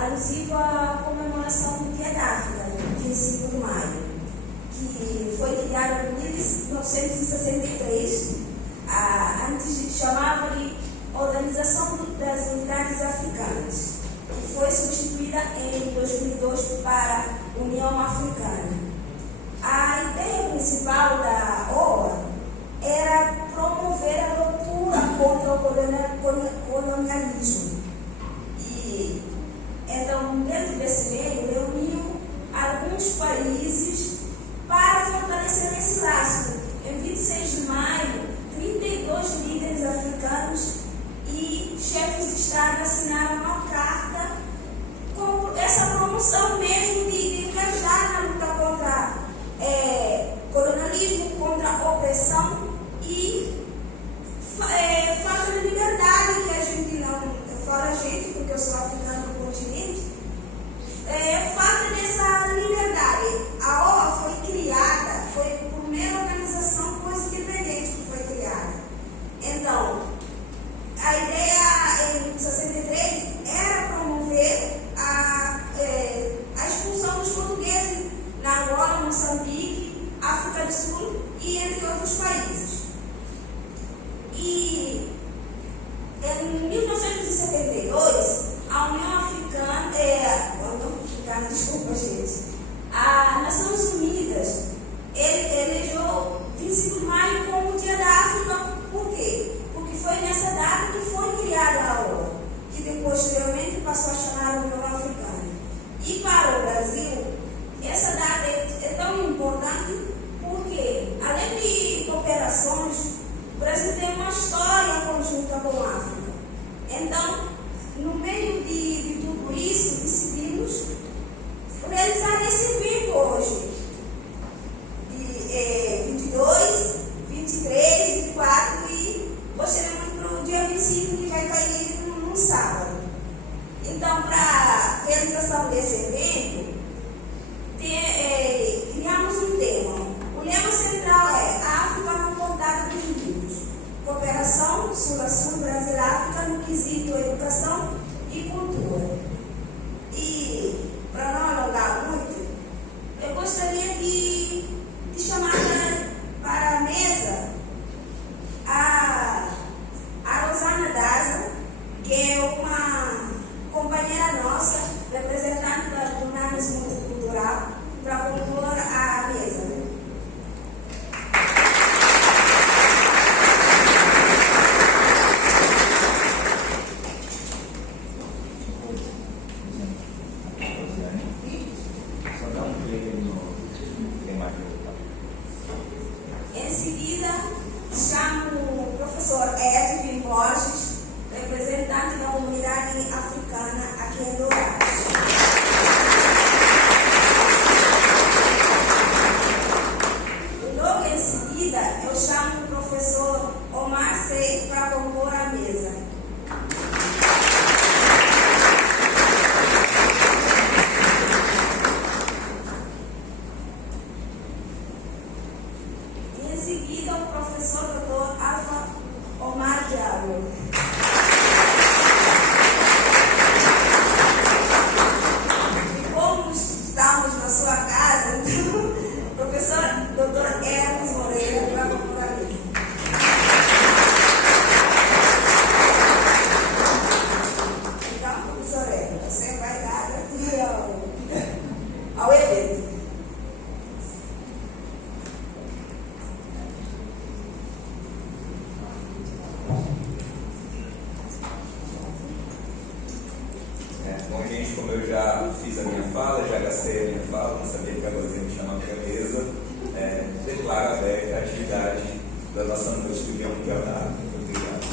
alusivo à comemoração do Dia da África, 25 de maio, que foi criado em 1963, antes chamava-lhe Organização das Unidades Africanas, que foi substituída em 2002 para União Africana. A ideia principal da OA era promover a luta contra o colonialismo. E, então, dentro desse meio, reuniu alguns países para fortalecer esse laço. Em 26 de maio, 32 líderes africanos e chefes de Estado assinaram uma carta com essa promoção mesmo de engajar na luta contra colonialismo, contra a opressão e falta de liberdade, que a gente não fala porque eu sou africana do continente, falta dessa liberdade. A OA foi criada, foi a primeira organização independente que foi criada. Então, a ideia em 63 era promover a expulsão dos portugueses na Angola, Moçambique, África do Sul e entre outros países. E em 1972, a União Africana, a Nações Unidas elegeu 25 de maio como o Dia da África. Por quê? Porque foi nessa data que foi criada a ONU, que depois, posteriormente, passou a chamar a União Africana. E para o Brasil, essa data é tão importante porque, além de cooperações, o Brasil tem uma história conjunta com a África. Então, no meio de tudo isso, decidimos realizar esse evento hoje, de 22, 23, 24 e posteriormente para o dia 25, que vai cair num sábado. Então, para a realização desse evento, criamos um tema. O lema central é a África na portada dos livros. Cooperação sul a sul, Brasil e África no quesito educação e cultura. E, para não alongar muito, eu gostaria de chamar para a mesa a Rosana Daza, que é uma companheira nossa, representante do NAMES Multicultural, para compor a mesa. Em seguida, chamo o professor Edwin Borges, representante da comunidade africana aqui em Dourados. Logo em seguida, eu chamo o professor Omar Sey para compor a mesa. Em seguida, o professor Dr. Alfa Omar Diallo. E como estamos na sua casa, então, o professor Dr. Hermes Moreira para compor a mesa. Então, professor Hermes, você vai dar aqui ao evento. Bom, gente, como eu já fiz a minha fala, já gastei a minha fala, não sabia que a Rosinha me chamava para a mesa, declaro aberta a atividade da nossa noite do Dia Mundial da África. Obrigado.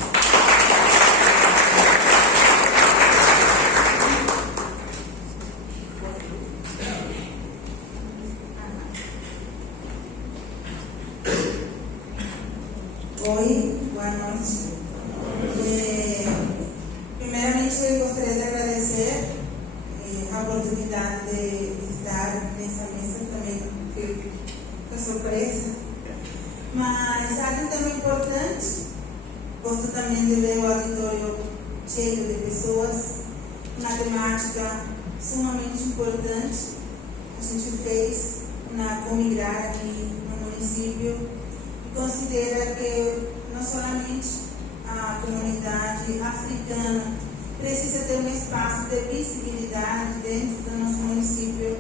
Oi, boa noite. Primeiramente, eu gostaria de agradecer a oportunidade de estar nessa mesa, também foi surpresa. Mas algo também importante, gosto também de ver o auditório cheio de pessoas uma temática sumamente importante. A gente fez uma comunidade aqui no município e considera que não somente a comunidade africana precisa ter um espaço de visibilidade dentro do nosso município,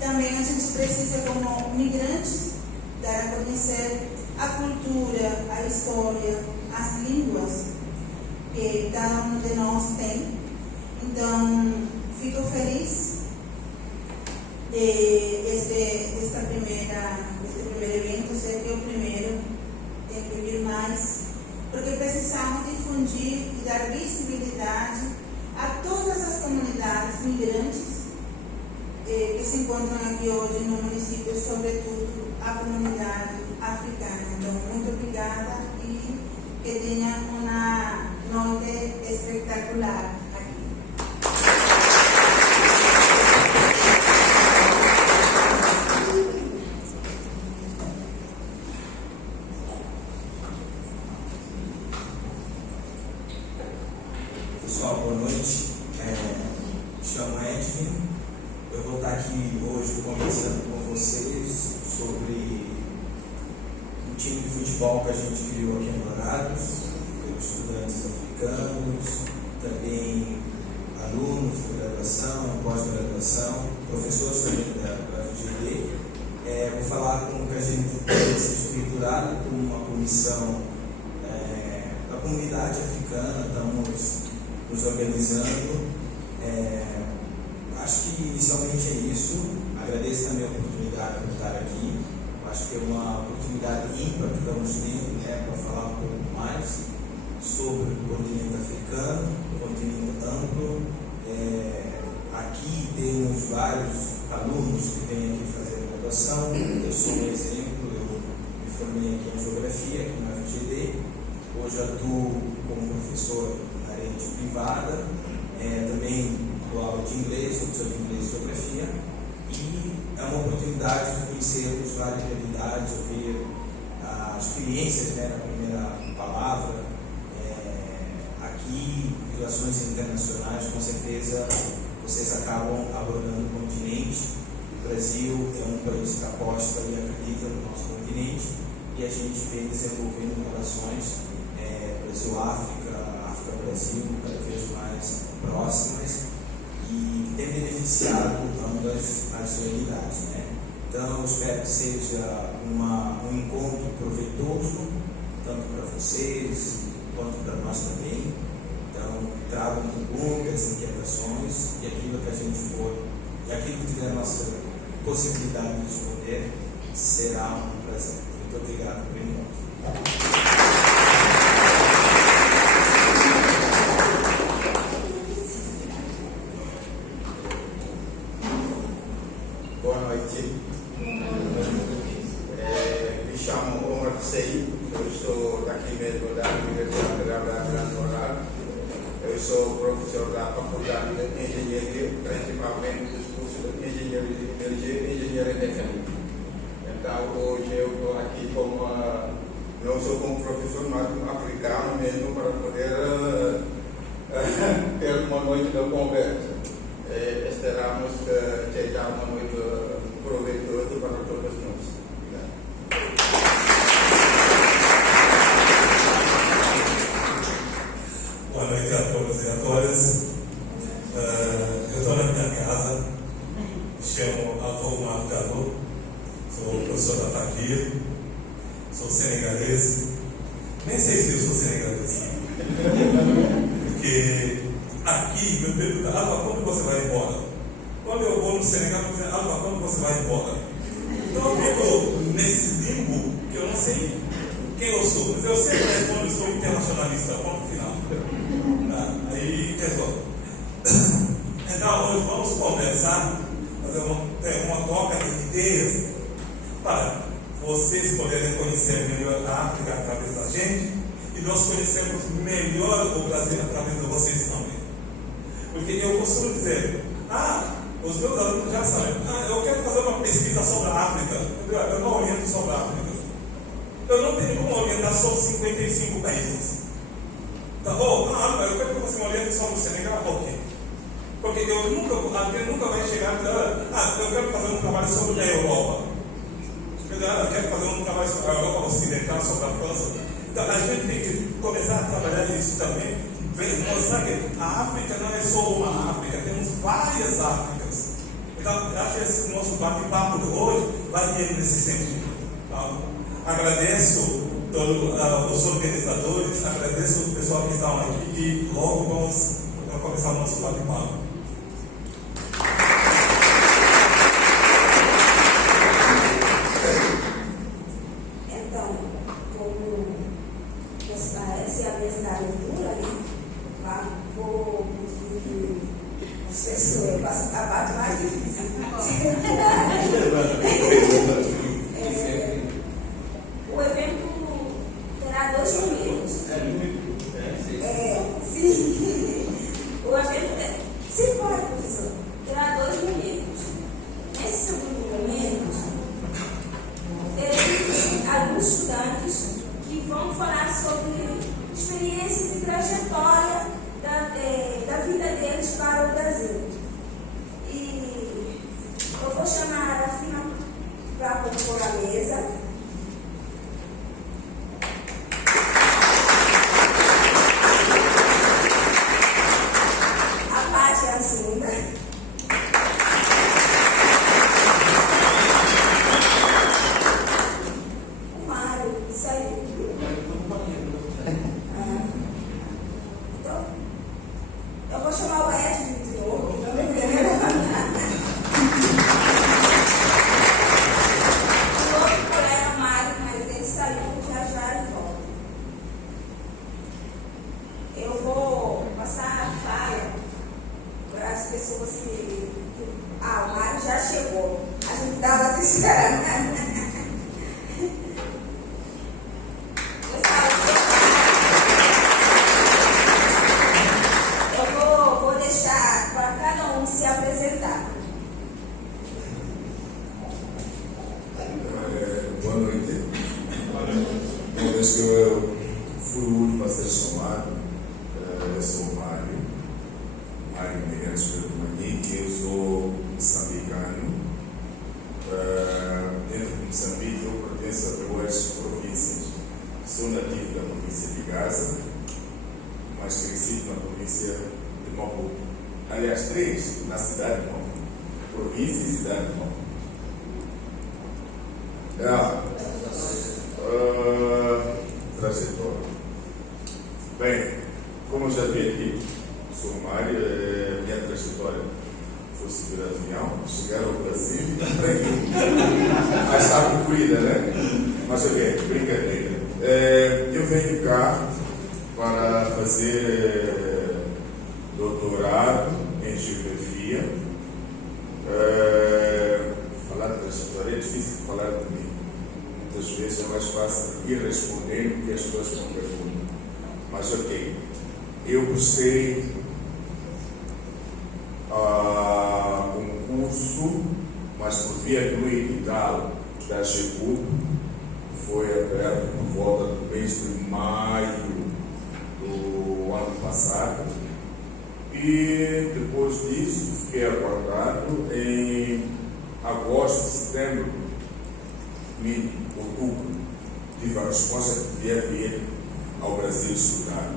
também a gente precisa, como migrantes, dar a conhecer a cultura, a história, as línguas que cada um de nós tem. Então, fico feliz de este primeiro evento ser o primeiro, tem que vir mais, porque precisamos difundir e dar visibilidade a todas as comunidades migrantes que se encontram aqui hoje no município, sobretudo a comunidade africana. Então, muito obrigada e que tenha uma noite espetacular aqui. Pessoal, boa noite. Me chamo Edwin. Eu vou estar aqui hoje conversando com vocês sobre um time de futebol que a gente criou aqui em Dourados, estudantes africanos, também alunos de graduação, pós-graduação, professores também da FGD. Vou falar como que a gente tem se estruturado como uma comissão da comunidade africana, estamos nos organizando. Acho que inicialmente é isso. Agradeço também a oportunidade de estar aqui. Acho que é uma oportunidade ímpar que estamos tendo, para falar um pouco mais sobre o continente africano, o continente amplo. Aqui temos vários alunos que vêm aqui fazer graduação. Eu sou um exemplo, eu me formei aqui em Geografia, aqui na FGD. Hoje atuo como professor na rede privada. Também dou aula de inglês, professor de inglês e geografia, e é uma oportunidade de conhecermos várias realidades, ouvir as experiências, na primeira palavra. Aqui, relações internacionais, com certeza vocês acabam abordando o continente. O Brasil é um país que aposta e acredita no nosso continente, e a gente vem desenvolvendo relações Brasil-África, África-Brasil, cada vez mais próximas, e que tem beneficiado ambas as realidades. Então, eu espero que seja um encontro proveitoso, tanto para vocês, quanto para nós também. Então, tragam perguntas, inquietações, e aquilo que a gente for, e aquilo que tiver a nossa possibilidade de responder, será um prazer. Muito obrigado por enquanto. Boa noite. Me chamo Omar Sei, eu sou daqui mesmo da Universidade Federal da Grande Dourado. Eu sou professor da Faculdade de Engenharia, principalmente dos cursos de Engenharia de Energia e Engenharia Mecânica. Então, hoje eu estou aqui não sou como professor, mas como africano mesmo, para poder ter uma noite de conversa. Esperamos que seja uma noite proveitosa para todos nós. Boa noite a todos e a todas. Eu estou na minha casa, me chamo Avô Marcado, sou professor da FAQIR, sou senegalês. Nem sei se eu sou senegalês, porque aqui me perguntam: Alfa, quando você vai embora? Quando eu vou no Senegal, eu digo: Alfa, quando você vai embora? Então eu fico nesse limbo que eu não sei quem eu sou, mas eu sempre respondo: eu sou internacionalista, ponto final. Aí resolve. Então hoje vamos conversar, fazer uma troca de ideias para vocês poderem conhecer melhor a África através da gente e nós conhecemos melhor o Brasil através de vocês também. Porque eu costumo dizer: os meus alunos já sabem, eu quero fazer uma pesquisa sobre a África. Eu não oriento sobre a África. Eu não tenho como orientar sobre 55 países. Tá bom? Eu quero que você me oriente sobre o Senegal. Ok. Porque alguém nunca vai chegar e eu quero fazer um trabalho sobre a Europa. Eu quero fazer um trabalho sobre a Europa Ocidental, sobre a França. Então a gente tem que começar a trabalhar isso também. Mostrar que a África não é só uma África, temos várias Áfricas. Então eu acho que esse nosso bate-papo de hoje vai ir nesse sentido. Então, agradeço os organizadores, agradeço o pessoal que estão aqui e logo vamos começar o nosso bate-papo. Então, como essa é a mesa da leitura, né? Vou pedir as pessoas, passo a parte mais difícil. O evento terá 2 momentos. Sim. O evento, sim, pode, professor. Terá 2 momentos. Nesse segundo momento, teremos alguns estudantes que vão falar sobre experiências e trajetória da vida deles para o Brasil. E eu vou chamar a Fina para compor a mesa. A Paty é a segunda. O Mário, isso aí. Então, eu vou chamar o Edson de novo. O outro colega Mário, mas ele saiu, já ele volta. Eu vou passar a fala para as pessoas que. O Mário já chegou. A gente estava esperando. Eu vou deixar para cada um se apresentar. Boa noite. Uma vez que eu fui o último a ser chamado, eu sou o Mário Meireles Perdomanique, eu sou moçambicano. Dentro de Moçambique, eu pertenço a 2 províncias. Sou nativo da província de Gaza, mas crescido na província de Maputo. Aliás, 3 na cidade de Maputo. Província e cidade de Maputo. Trajetória. Bem, como eu já havia dito, sou o Mário, minha trajetória foi subir avião, chegar ao Brasil e tranquilo. Mas está concluída, né? Mas ok, brincadeira. Eu venho cá para fazer doutorado em geografia. Falar de trajetória é difícil de falar de mim. Muitas vezes é mais fácil ir respondendo que as pessoas não perguntam. Mas ok, eu busquei um curso, mas por via do edital da GEPUB, foi aberto por volta do mês de maio do ano passado. E depois disso fiquei aguardado em agosto, setembro, outubro, tive a resposta que devia vir ao Brasil estudar.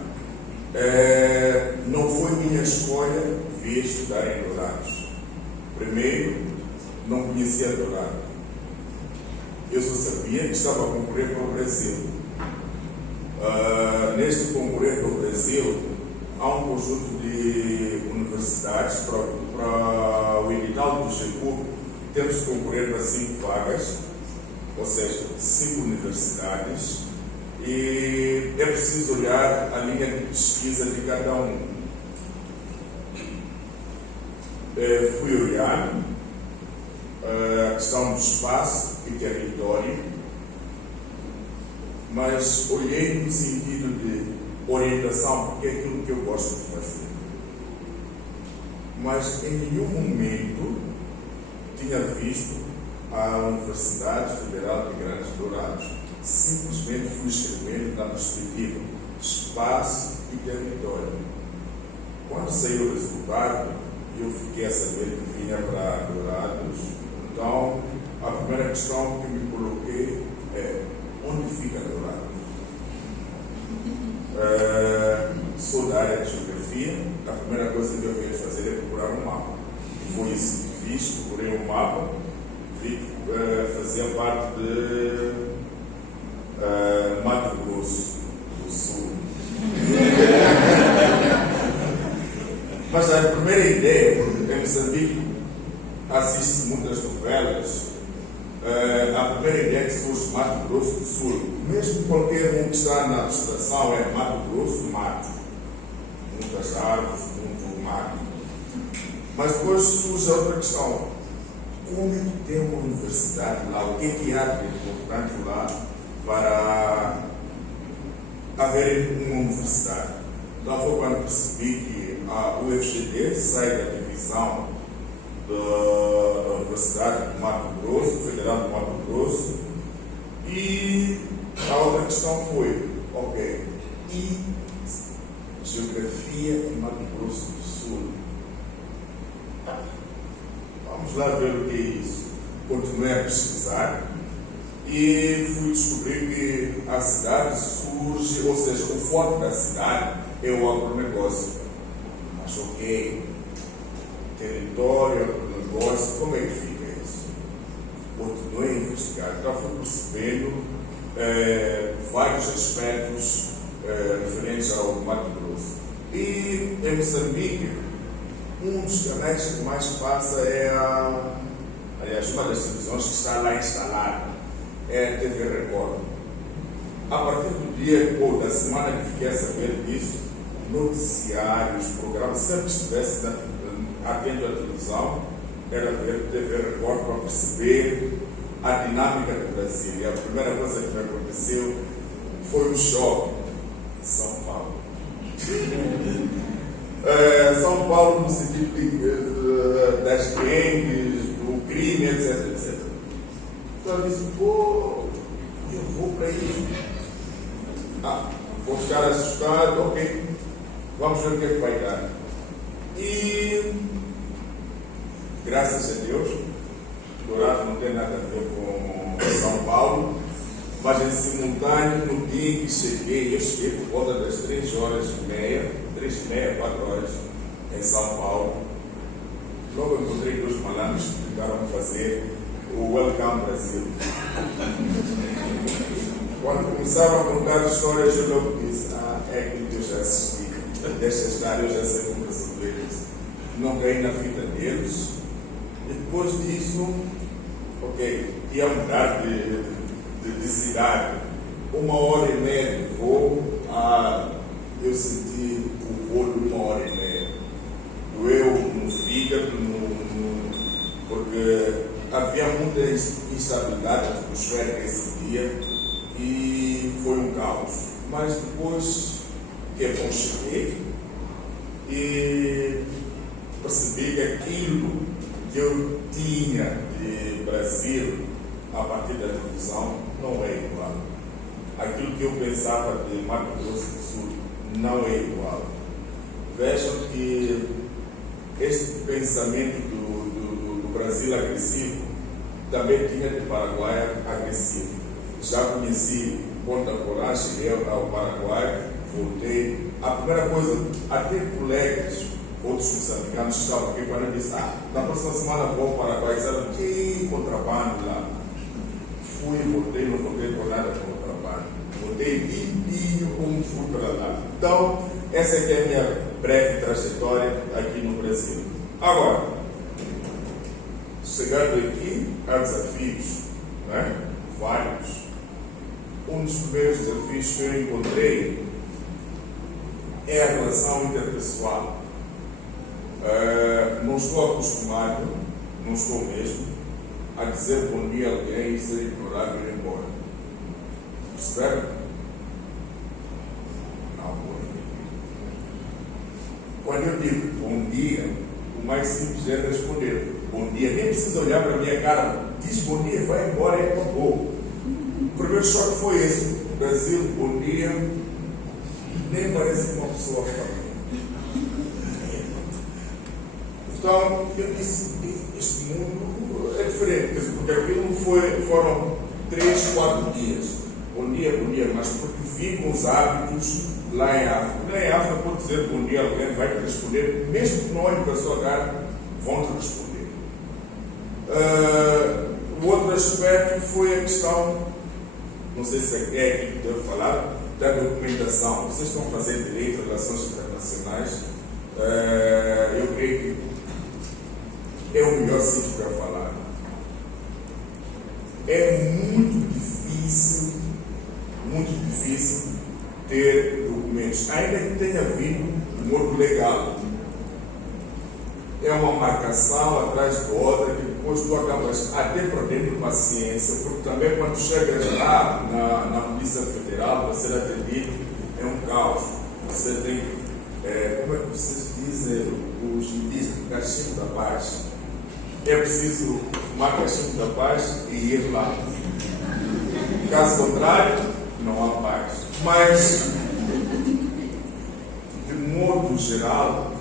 Não foi minha escolha vir estudar em Dourados. Primeiro, não conhecia Dourados. Eu só sabia que estava a concorrer para o Brasil. Neste concorrer para o Brasil, há um conjunto de universidades para o edital do GEPUB. Temos que concorrer para 5 vagas, ou seja, 5 universidades, e é preciso olhar a linha de pesquisa de cada um. Fui olhar a questão do espaço e território, mas olhei no sentido de orientação, porque é aquilo que eu gosto de fazer. Mas em nenhum momento tinha visto a Universidade Federal de Grandes Dourados. Simplesmente fui escrevendo na perspectiva espaço e território. Quando saiu o resultado, eu fiquei a saber que vinha para Dourados. Então, a primeira questão que me coloquei é: onde fica Dourados? Sou da área de geografia. A primeira coisa que eu vim fazer é procurar um mapa. E foi isso que fiz, procurei um mapa, vi que fazia parte de Mato Grosso do Sul. Mas a primeira ideia, em Moçambique assiste muitas novelas, a primeira ideia que surge Mato Grosso do Sul, mesmo qualquer um que está na abstração é Mato Grosso, mato, muitas árvores, muito mato. Mas depois surge outra questão: como é que tem uma universidade lá? O que há de importante lá para haver uma universidade? Então foi quando percebi que a UFGD sai da divisão da Universidade de Mato Grosso, Federal de Mato Grosso, e a outra questão foi: ok, e geografia em Mato Grosso do Sul? Vamos lá ver o que é isso. Continuei a pesquisar e fui descobrir que a cidade surge, ou seja, o foco da cidade é o agronegócio. Mas ok, território, agronegócio, como é que fica isso? Continuei a investigar, então fui percebendo vários aspectos referentes ao Mato Grosso. E em Moçambique, um dos canais que mais passa é aliás, uma das televisões que está lá instalada é a TV Record. A partir do dia ou da semana que fiquei a saber disso, noticiários, programas, sempre estivesse atento à televisão, era ver TV Record para perceber a dinâmica do Brasil. E a primeira coisa que me aconteceu foi um choque: São Paulo. São Paulo no sentido das gangues, do crime, etc, etc. Então eu disse: pô, eu vou para isso. Vou ficar assustado, ok, vamos ver o que é que vai dar. E graças a Deus, Dourados não tem nada a ver com São Paulo, mas em simultâneo, no dia em que cheguei, eu cheguei por volta das 3h30, 3h30, 4h, em São Paulo. Logo encontrei dois malandros que tentaram fazer o Welcome Brasil. Quando começaram a contar histórias, eu logo disse: é aquilo que eu já assisti, desta história eu já sei como resolver isso. Não caí na fita deles. E depois disso, ok, ia mudar de cidade. 1h30 de voo, eu senti o voo de 1h30. Doeu no fígado, porque havia muita instabilidade atmosférica esse dia e foi um caos. Mas depois que é bom, cheguei e percebi que aquilo que eu tinha de Brasil a partir da televisão não é igual. Aquilo que eu pensava de Mato Grosso do Sul não é igual. Vejam que este pensamento do Brasil agressivo também tinha de Paraguai agressivo. Já conheci Ponta Porã, cheguei ao Paraguai, voltei. A primeira coisa, até colegas, outros moçambicanos estavam aqui para mim, disseram: na próxima semana vou ao Paraguai. Disseram: que contrabando lá. Fui e voltei, não voltei por nada com contrabando. Voltei limpinho como fui para lá. Então, essa é a minha breve trajetória aqui no Brasil. Agora, chegando aqui, há desafios, né? Vários. Um dos primeiros desafios que eu encontrei é a relação interpessoal. Não estou acostumado, não estou mesmo, a dizer bom dia a alguém e ser ignorado e ir embora. Perceberam? Não, quando eu digo bom dia, o mais simples é responder bom dia. Nem precisa olhar para a minha cara, diz bom dia, vai embora e acabou. O primeiro choque foi esse: Brasil, bom dia, nem parece uma pessoa fala. Então, eu disse, este mundo é diferente, quer dizer, porque aquilo foram 3, 4 dias. Bom dia, mas porque vi com os hábitos lá em África. Lá em África pode dizer bom dia, alguém vai te responder, mesmo que não olhe para a sua cara, vão te responder. O outro aspecto foi a questão, não sei se é aqui que devo falar, da documentação. Vocês estão fazendo direito, relações internacionais. Eu creio que é o melhor sítio para falar. É muito difícil ter documentos, ainda que tenha havido um modo legal. É uma marcação atrás de outra, que depois tu acabas até perdendo paciência, porque também quando chegas lá na Polícia Federal, para ser atendido, é um caos. Você tem, como é que vocês dizem, os indígenas, cachimbo da paz. É preciso tomar cachimbo da paz e ir lá. Caso contrário, não há paz. Mas, de modo geral,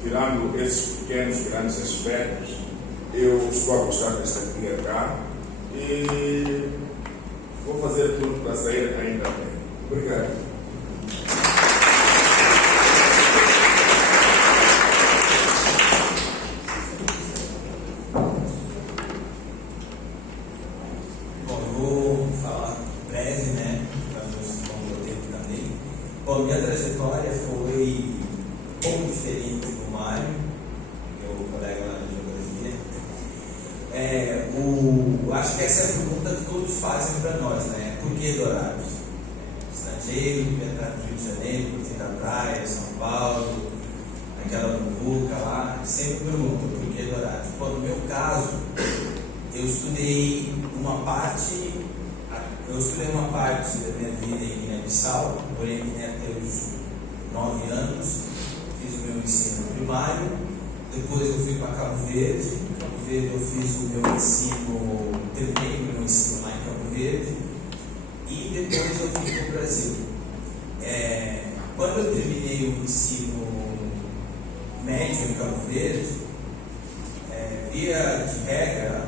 tirando esses pequenos, grandes aspectos, eu estou a gostar desta guia cá e vou fazer tudo para sair ainda bem. Obrigado. Bom, minha trajetória foi um pouco diferente do Mário, meu colega lá na geografia. Acho que essa é a pergunta que todos fazem para nós, né? Por que Dourados? Estrangeiro, quer entrar no Rio de Janeiro, curtindo a praia, São Paulo, aquela muvuca lá, sempre perguntam por que Dourados. Bom, no meu caso, eu estudei uma parte da minha vida em Guiné-Bissau, morei em Guiné até os 9 anos, fiz o meu ensino primário, depois eu fui para Cabo Verde. Cabo Verde eu fiz o meu ensino, terminei o meu ensino lá em Cabo Verde, e depois eu vim para o Brasil. Quando eu terminei o ensino médio em Cabo Verde, via de regra,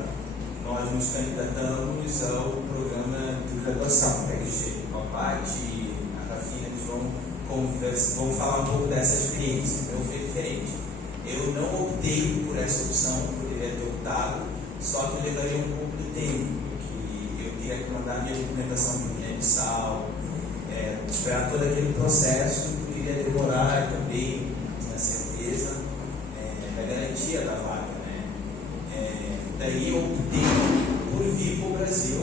nós nos candidatamos ao programa de graduação, PEG-G. O Paty e a Rafina, eles vão falar um pouco dessa experiência. O meu foi diferente. Eu não optei por essa opção, poderia ter optado, só que eu levaria um pouco de tempo, porque eu teria que mandar minha documentação para o Guiné-Bissau, esperar todo aquele processo, poderia demorar também, na certeza, da garantia da vaga. Daí eu optei por vir para o Brasil,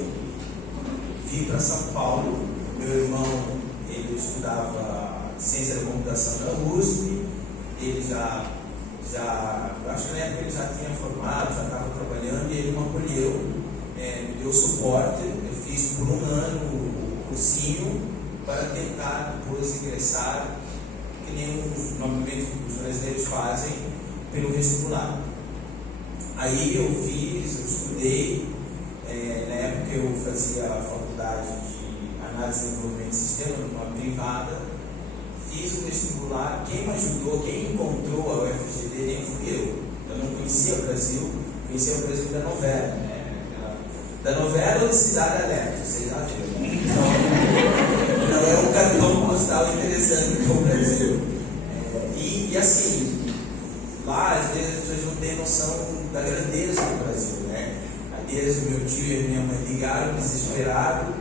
vim para São Paulo. Meu irmão, ele estudava ciência da computação na USP, ele acho que na época ele já tinha formado, já estava trabalhando, e ele me acolheu, me deu suporte. Eu fiz por um ano o cursinho para tentar depois ingressar, que nem normalmente os brasileiros fazem, pelo vestibular. Aí eu estudei, na época eu fazia a faculdade de análise e desenvolvimento de sistema, numa privada, fiz o vestibular. Quem me ajudou, quem encontrou a UFGD nem fui eu. Eu não conhecia o Brasil, conhecia o Brasil da novela, né? Da novela ou de Cidade Alerta, vocês já viram. Então, não é um cartão postal interessante para o Brasil. E assim, lá às vezes as pessoas não têm noção da grandeza do Brasil, né? Aí desde o meu tio e a minha mãe ligaram desesperado.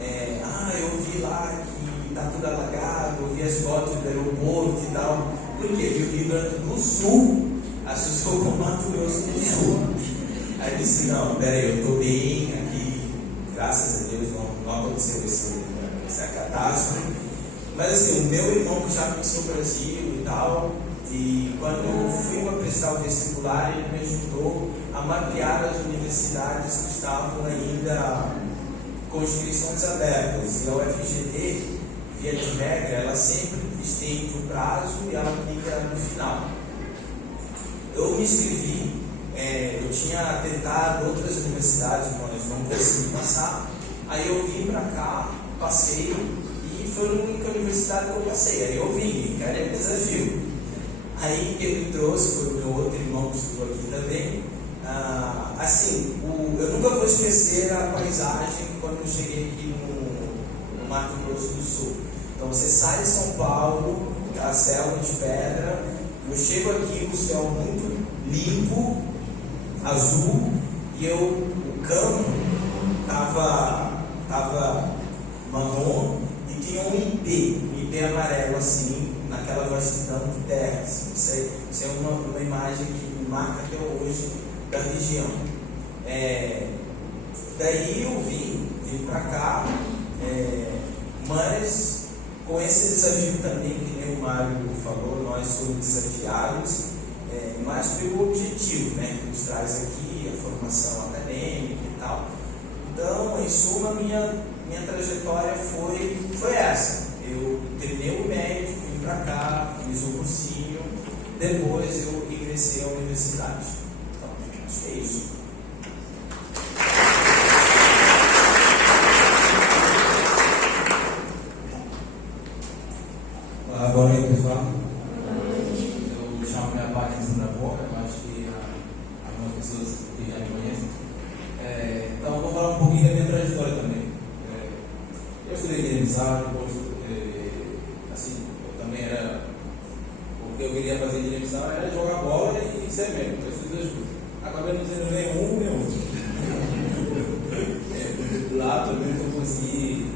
Eu vi lá que está tudo alagado, eu vi as fotos do aeroporto e tal. Por quê? Viu o Rio Grande do Sul associou com o Mato Grosso do Sul. Aí eu disse, não, peraí, eu estou bem aqui, graças a Deus não aconteceu essa catástrofe. Mas assim, o meu irmão que já conhecia o Brasil e tal, e quando eu fui para prestar o vestibular, ele me ajudou a mapear as universidades que estavam ainda com inscrições abertas. E a UFGD, via de regra, ela sempre estende o prazo e ela aplica no final. Eu me inscrevi, eu tinha tentado outras universidades, mas não consegui passar. Aí eu vim para cá, passei, e foi a única universidade que eu passei. Aí eu vim, cara, é um desafio. Aí quem me trouxe foi o meu outro irmão que estudou aqui também. Eu nunca vou esquecer a paisagem quando eu cheguei aqui no Mato Grosso do Sul. Então você sai de São Paulo, a selva de pedra, eu chego aqui, o céu muito limpo, azul, e o campo estava marrom e tinha um ipê amarelo assim, naquela vastidão de terras. Isso é uma imagem que me marca até hoje da região. Daí eu vim para cá, mas com esse desafio também, que nem o Mário falou, nós somos desafiados, mas pelo objetivo, né, que nos traz aqui, a formação acadêmica e tal. Então, em suma, minha trajetória foi essa. Eu terminei o médio, vim para cá, fiz o cursinho, depois eu ingressei à universidade. Então, acho que é isso. Boa noite, pessoal. Eu me chamo minha parte de Sandra Boca, eu acho que algumas pessoas que já me conhecem. Então, eu vou falar um pouquinho da minha trajetória também. Eu estudei em Guiné-Bissau, depois, eu também era. O que eu queria fazer em Guiné-Bissau era jogar bola e ser médico. Eu fiz duas coisas. Acabei não sendo nem um nem outro. Lá também eu consegui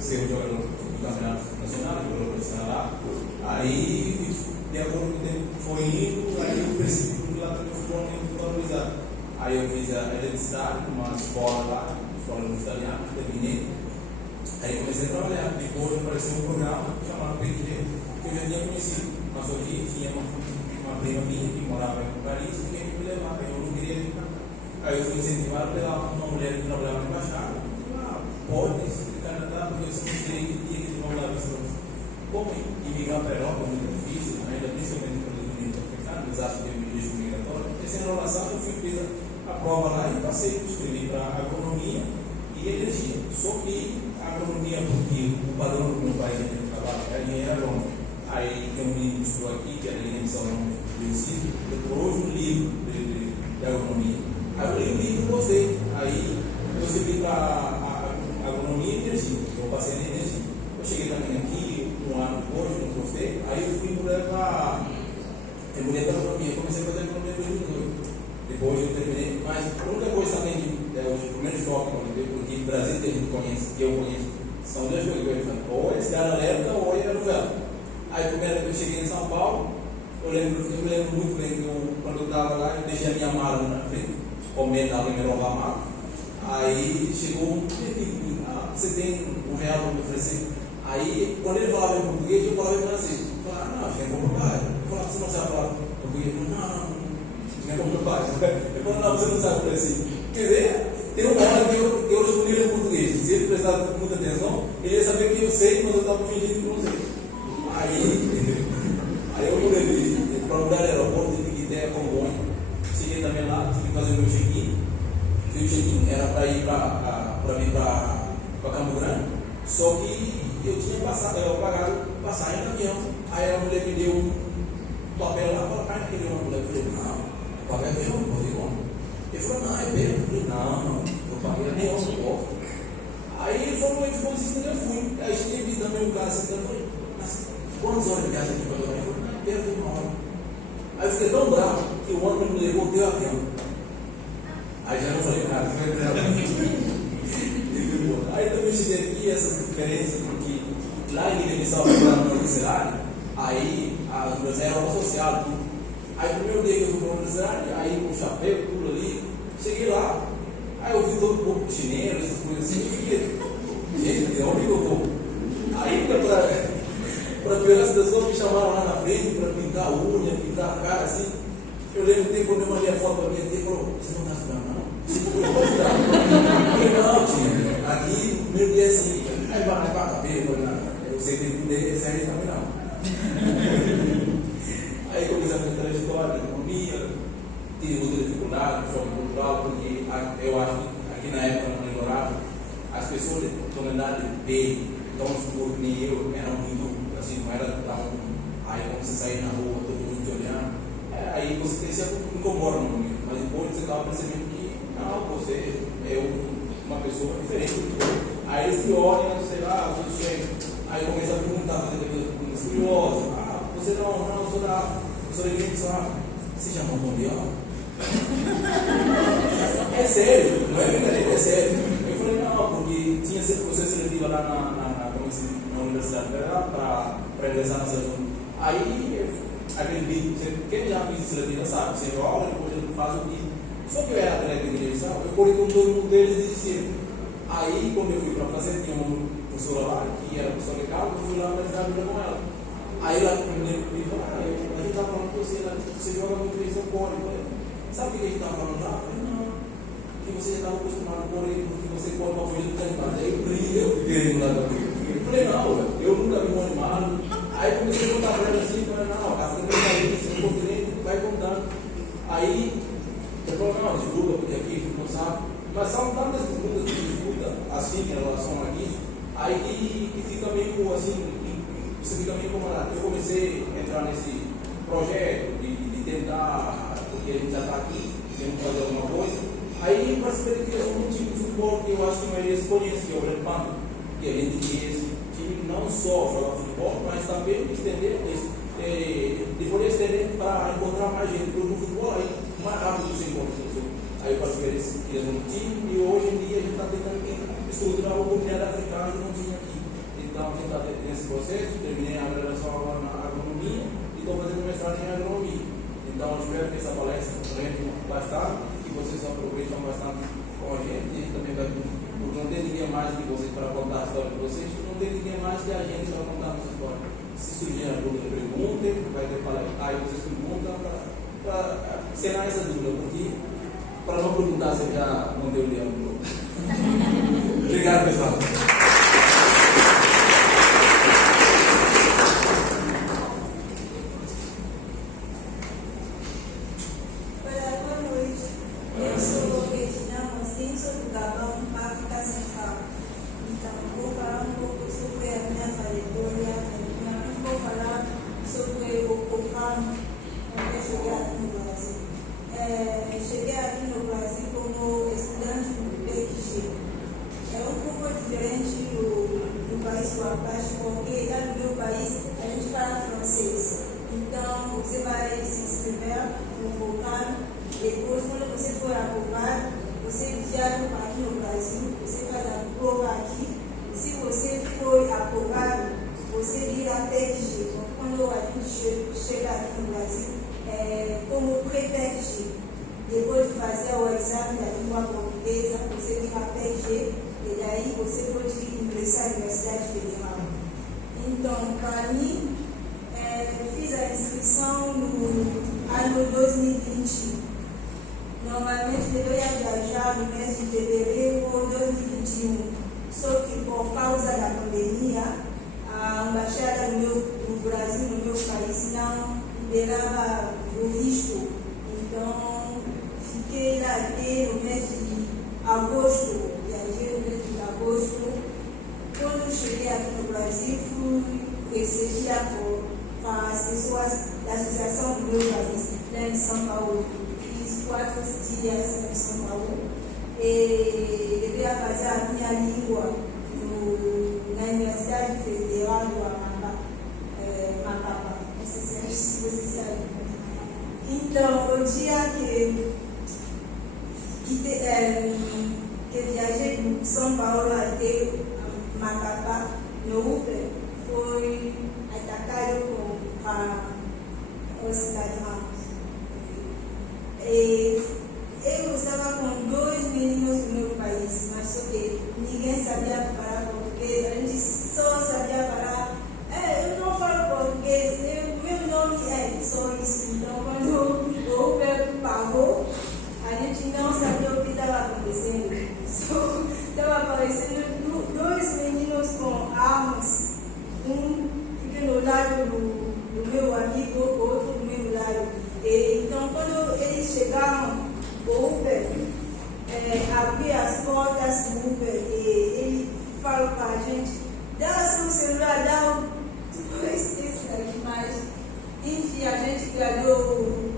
ser um jogador do campeonato nacional, jogador profissional lá. Aí, de acordo com o tempo que foi indo, aí eu percebi que lá também o futebol tem muito valorizado. Aí eu fiz a eletricidade, uma escola lá, escola italiana, terminei. Aí comecei a trabalhar. Depois apareceu um programa chamado PG, que eu já tinha conhecido. Mas aqui tinha uma prima minha que morava em Paris e queria me levar, eu não queria ficar. Aí eu fui incentivado pela uma mulher que trabalhava na embaixada. Pode se candidatar, porque eu sempre sei que tinha que vão dar isso. Como imigrar para a Europa é muito difícil, ainda principalmente para os meninos africanos, eles acham que é um registro migratório. Essa enrolação eu fiz a prova lá e passei, escrevi para agronomia e energia. Só que a agronomia, porque o padrão do meu pai de trabalho era engenheiro agrônomo. Aí tem um menino que estudou aqui, que era de Salão Vencido, depois um livro de agronomia. Aí eu li o livro e gostei. Aí eu escrevi para agronomia e energia. Eu passei na energia. Eu cheguei também aqui, um ano depois, não gostei. Aí eu fui mulher para agronomia. Comecei a fazer agronomia em 2018. Depois eu terminei. Mas a única coisa também, os primeiros choques que eu tive, porque no Brasil que a gente conhece, que eu conheço, são duas coisas que eu falo. Ou esse cara alerta ou ele é novela. Aí primeiro que eu cheguei em São Paulo, eu lembro muito bem que quando eu estava lá, eu deixei a minha mala na frente, com medo de alguém me roubar a mala. Aí chegou um menino, você tem R$1 para me oferecer? Aí, quando ele falava em português, eu falava em francês. Eu falava, não, acho que é como meu pai. Eu falava, você não sabe falar português? Eu falava, não, é como meu pai. Eu falava, não, você não sabe francês. Quer dizer, tem uma hora que eu respondi em português. Se ele prestasse muita atenção, ele ia saber que eu sei, mas eu estava fingindo que não sei. Aí eu mudei para o lugar do aeroporto, tive que ir a Congonha. Cheguei também lá, tive que fazer o meu check-in. Fiz o check-in, era para ir para Campo Grande. Só que eu tinha pagado passagem no avião. Aí a mulher me deu um papel lá e falou, cai naquele ônibus. Eu falei, não, o papel é meu, não vou ver como. Ele falou, não, é meu. Eu falei, não, eu paguei nem ônibus, não posso. Aí ele falou, eu fui. Aí cheguei também um cara assim, eu falei, mas quantas horas de viagem aqui para o avião? Ele falou, não, perto de 1 hora. Aí eu fiquei tão bravo que o ônibus me levou até o avião. Aí já não falei nada, foi aí também cheguei aqui, essa diferença, porque lá em Guiné-Bissau, na universidade, aí as universidades eram associadas, tudo. Aí o primeiro dia que eu fui para a universidade, aí com o chapéu, tudo ali, cheguei lá, aí eu vi todo um pouco de chinelo, essas coisas assim, e fiquei, gente, de onde eu vou? Aí para piorar a situação, me chamaram lá na frente para pintar a unha, pintar a cara, assim. Eu lembro que tem quando eu mandei a foto para minha tia e falou, você não está estudando não? Eu falei, não, tia, aqui o meu dia é assim. Aí vai para a cabelo, eu falei, não, eu sei que ele não deve ser também não. Aí comecei a fazer trajetória, economia, tive muita dificuldade, choque cultural, porque eu acho que aqui na época no Eldorado, as pessoas de tonalidade de pele, tão escuro que nem eu, eram muito, assim, não era tão. Aí quando você saía na rua, todo aí você se incomoda no momento, mas depois você acaba percebendo que não, você é uma pessoa diferente do outro. Aí eles te olham, sei lá, você chega, aí começa a perguntar, fazer perguntas curiosas. Você não, eu sou da igreja de São Rafa. Você já não mundial? É sério, não é brincadeira, é sério. Eu falei, não, porque tinha processo seletivo lá na Universidade Federal para ingressar na seleção. Aí, aquele vídeo, quem já fez seletivo sabe, você rola, depois ele faz o vídeo. Só que eu era atleta de igreja, eu corri com todo mundo deles e disse. Aí, quando eu fui para fazer, tinha uma professora lá, que era professora de cálculo, eu fui lá para estudar com ela. Aí ela me falou, a gente estava falando com você joga muito bem seu core. Eu falei, sabe o que a gente estava falando lá? Eu falei, não, que você já estava acostumado com ele, porque você corre uma coisa do tempo. Aí eu fiquei lá também. Eu falei, não, eu nunca vi um animado. Aí comecei a contar para ela assim, eu falei, não, a casa tem país, no continente, vai contando. Aí eu falei, não, desculpa, porque aqui não sabe. Mas são tantas perguntas que disputa assim em relação a isso, aí que fica meio assim. Você fica meio incomodado. Eu comecei a entrar nesse projeto de tentar, porque a gente já está aqui, temos que fazer alguma coisa. Aí eu percebi que é um tipo de futebol que eu acho que a maioria se conhece, que é o Red Panther. Que a gente tinha esse time não só jogar futebol, mas também estender, depois estender para encontrar mais gente. Porque no futebol aí, mais rápido você encontra pessoas. Aí eu participei desse time e hoje em dia a gente está tentando estruturar a oportunidade africana que não tinha aqui. Então, a gente está nesse processo, terminei a graduação agora na agronomia e estou fazendo mestrado em agronomia. Então, eu espero que essa palestra rende bastante, que vocês aproveitem bastante com a gente. E também vai, porque não tem ninguém mais que vocês para contar a história de vocês, não tem ninguém mais que a gente para contar a nossa história. Se surgir a dúvida, perguntem, vai ter palestra, aí vocês perguntam para selar essa dúvida, porque para não perguntar, você já não deu tempo. Obrigado, pessoal. Cheguei aqui no Brasil como estudante do PQG. É um pouco diferente do país do abaixo, porque lá no meu país a gente fala francês. Então você vai se inscrever no vocal, depois quando você for aprovado, você viaja aqui no Brasil, você faz a prova aqui. Se você for aprovado, você vira PQG. Então, quando a gente chega aqui no Brasil, como pré-PQG. Depois de fazer o exame da língua portuguesa, você vira PQG e daí você pode ingressar na Universidade Federal. Então, para mim, fiz a inscrição no ano 2020. Normalmente eu ia viajar no mês de fevereiro de 2021. Só que por causa da pandemia, a embaixada do Brasil no meu país não liberava o visto. Então, fiquei lá até no mês de agosto, viajei no mês de agosto. Quando cheguei aqui no Brasil, fui recebida por as pessoas da associação do meu país, lá em São Paulo. Fiz 4 dias em São Paulo e devia fazer a minha língua na Universidade Federal do Macapá. Não sei se vocês sabem. Então, o dia que viajei de São Paulo até Macapá, no Uber, foi atacado com os ladrões. Eu estava com 2 meninos do meu país, mas só que ninguém sabia falar português, a gente só sabia falar. Eu não falo português, meu nome é só isso. Então, quando o Uber pagou, a gente não sabia o que estava acontecendo. Estava aparecendo 2 meninos com armas, um fica no lado do meu amigo, o outro do meu lado. Então, quando eles chegaram, o Uber abriu as portas do Uber e ele falou para a gente: dá seu celular, dá o. Depois isso daqui, mas enfim, a gente ganhou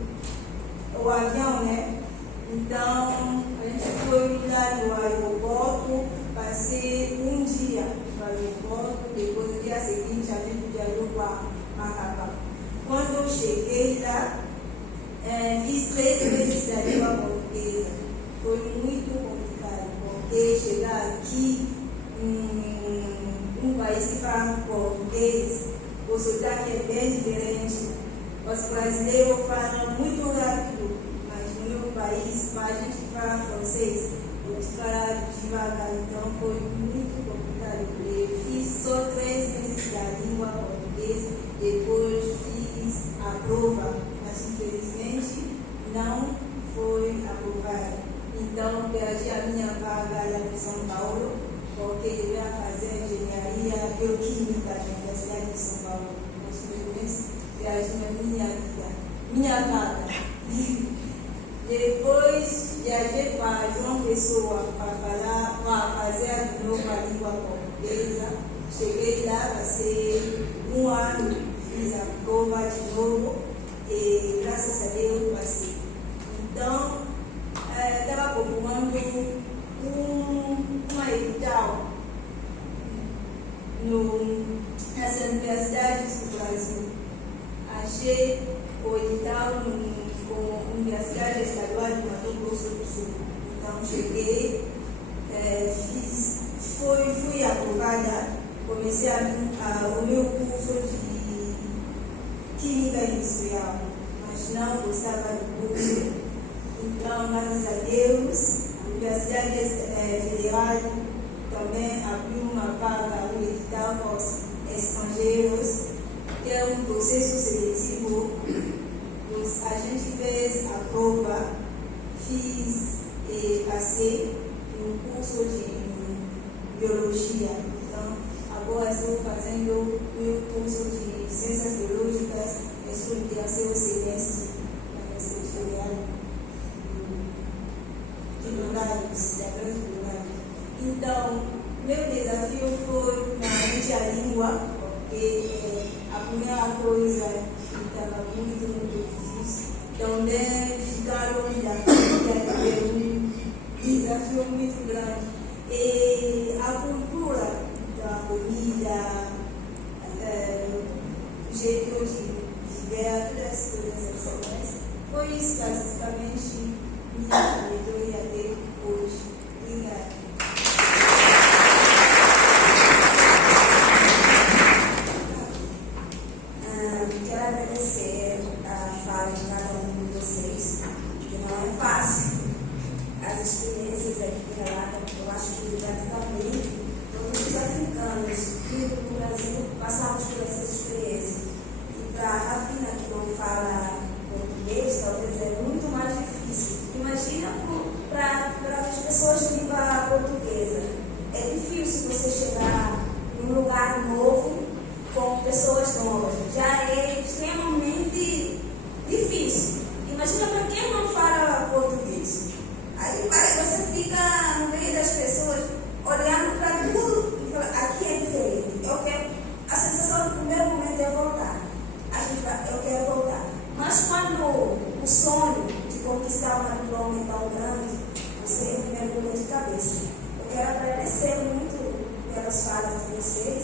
avião, né? Então, a gente foi lá no aeroporto, passei um dia no aeroporto, depois no dia seguinte a gente viajou para Macapá. Quando eu cheguei lá, fiz 3 meses da língua portuguesa. Foi muito complicado, porque chegar aqui, um país que fala português, o sotaque é bem diferente. Os brasileiros falam muito rápido, mas no meu país, para a gente que fala francês, eles falam devagar, então foi muito complicado. Eu fiz só 3 meses da língua portuguesa, depois fiz a prova, mas infelizmente não foi aprovada. Então perdi a minha vaga lá em São Paulo, porque eu ia fazer engenharia bioquímica na Universidade de São Paulo. Mas infelizmente perdi a minha vaga. Depois viajei para João Pessoa para fazer de novo a língua portuguesa. Cheguei lá, passei 1 ano, fiz a prova de novo e graças a Deus passei. Então, estava procurando uma edital nas universidades do Brasil. Achei o edital com a Universidade Estadual de Mato Grosso do Sul. Então, cheguei, fui aprovada, comecei o meu curso de Química Industrial, mas não gostava do curso. Então, graças a Deus, a Universidade Federal também abriu uma vaga no edital para os estrangeiros, que é um processo seletivo. A gente fez a prova, fiz e passei no curso de Biologia. Então, agora estou fazendo o meu curso de Ciências Biológicas, estou em 3º semestre na Universidade Federal de Dourados. Então, meu desafio foi realmente a língua, porque a primeira coisa que estava muito difícil, também ficar longe da família é um desafio muito grande. E a cultura da comida, o jeito de viver, todas as coisas assim, foi isso basicamente minha trajetória até hoje. Obrigada. Quero agradecer a fala de cada um de vocês, que não é fácil. As experiências aqui relatam, eu acho que praticamente todos os africanos vivos no Brasil passamos por essas experiências. E para a Rafina, que não fala português, talvez é muito mais difícil. Imagina para as pessoas de língua portuguesa. É difícil você chegar num lugar novo com pessoas novas. Já é extremamente difícil. Imagina para quem não fala português. Aí você fica no meio das pessoas, olhando para tudo e fala, aqui é diferente. A sensação do primeiro momento é voltar. Eu quero voltar. Mas quando o sonho de conquistar uma diploma é tão grande, você mergulha de cabeça. Eu quero agradecer muito pelas falas de vocês.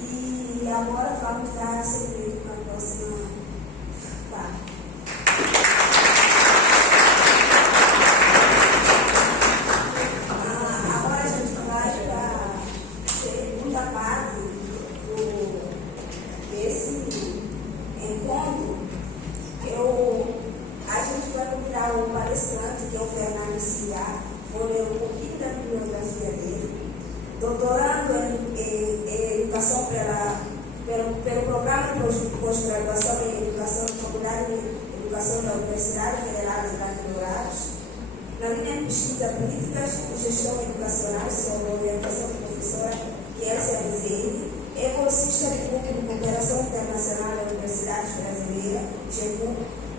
E agora vamos dar seguimento para a próxima parte. Agora a gente vai para a segunda parte desse encontro. A gente vai convidar o palestrante, que é o Fernando Ciá. Vou ler um pouquinho da bibliografia dele. Doutorando em Educação pelo Programa de Pós-Graduação em Educação da Faculdade de Educação da Universidade Federal de Dourados, na linha de pesquisa políticas e gestão educacional, sob a orientação da professora Kézia Rezende, é bolsista de Grupo de Cooperação Internacional da Universidade Brasileira, GECU,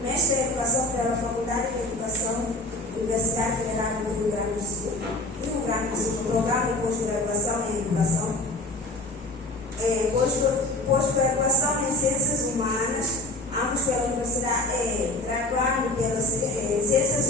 mestre em Educação pela Faculdade de Educação da Universidade Federal do Rio Grande do Sul, Programa de Pós-Graduação em Educação, pós-graduação em Ciências Humanas, ambos pela Universidade, graduando pelas Ciências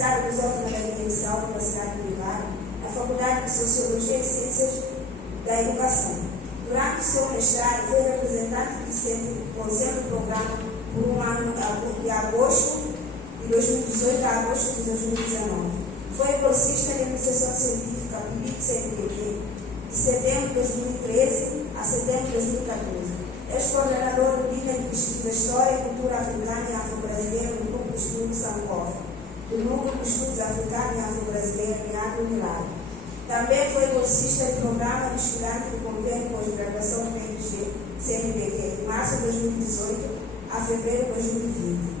Universidade Lusófona da Guiné-Bissau, Universidade Privada, na Faculdade de Sociologia e Ciências da Educação. Durante o seu mestrado, foi representante do Conselho do Programa por um ano, de agosto de 2018 a agosto de 2019. Foi bolsista de iniciação científica PIBIC-CNPq de setembro de 2013 a setembro de 2014. Ex-coordenador do Linha de Pesquisa História e Cultura Africana e Afro-Brasileira do Grupo de Estudos Sankofa, do Núcleo de Estudos Africanos e Afro-Brasileira em Agro-Milagre. Também foi bolsista do Programa de Estudante do Convênio de Pós-Graduação PNG-CNPq de março de 2018 a fevereiro de 2020.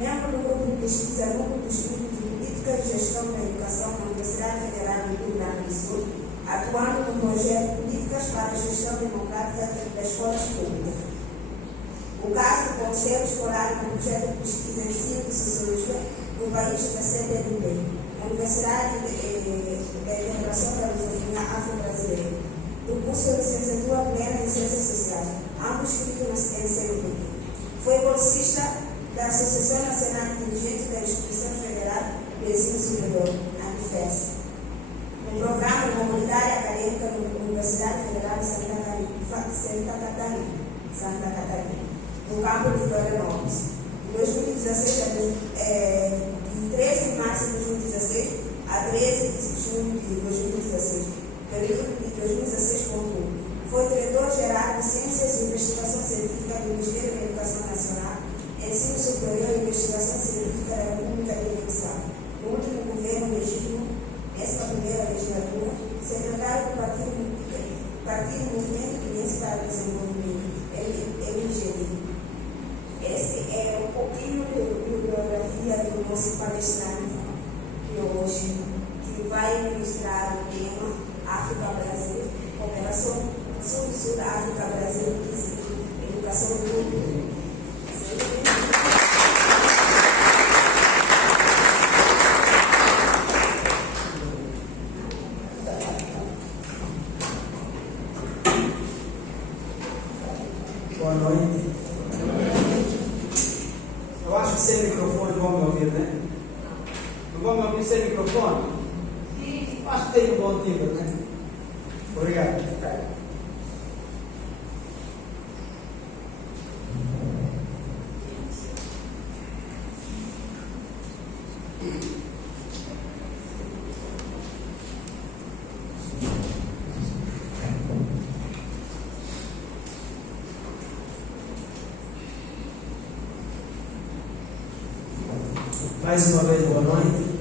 Membro do Grupo de Pesquisa Núcleo de Estudos de Política e Gestão da Educação na Universidade Federal do Rio Grande do Sul, atuando no projeto Políticas para a Gestão Democrática das Escolas Públicas. O caso do Conselho Escolar do Projeto de Pesquisa em Ensino e Sociologia do país da CDLB, na Universidade de Integração da Lusofina Afro-Brasileira, do curso de Licenciatura Plena em Ciências Sociais, ambos inscritos em CNPq. Foi bolsista da Associação Nacional de Dirigentes da Instituição Federal de Ensino Superior, ANIFES, no programa de mobilidade acadêmica da Universidade Federal de Santa Catarina, no campo de Florianópolis. De 2016 de 13 de março de 2016 a 13 de junho de 2016, período de 2016 foi diretor-geral de Ciências e Investigação Científica do Ministério da Educação Nacional, Ensino Superior e Investigação Científica da República de Guiné-Bissau, no último governo legítimo, nesta primeira legislatura, secretário do Partido Movimento Guinense para o Desenvolvimento, MGD. Esse é um pouquinho de biografia do nosso palestrante de hoje, que vai ministrar o tema África-Brasil, Cooperação Sul-Sul da África-Brasil, Educação Pública. Boa noite. Eu acho que sem microfone vão me ouvir, né? Não vão me ouvir sem microfone? Sim. Acho que tem um bom timbre, né? Obrigado. Mais uma vez, boa noite.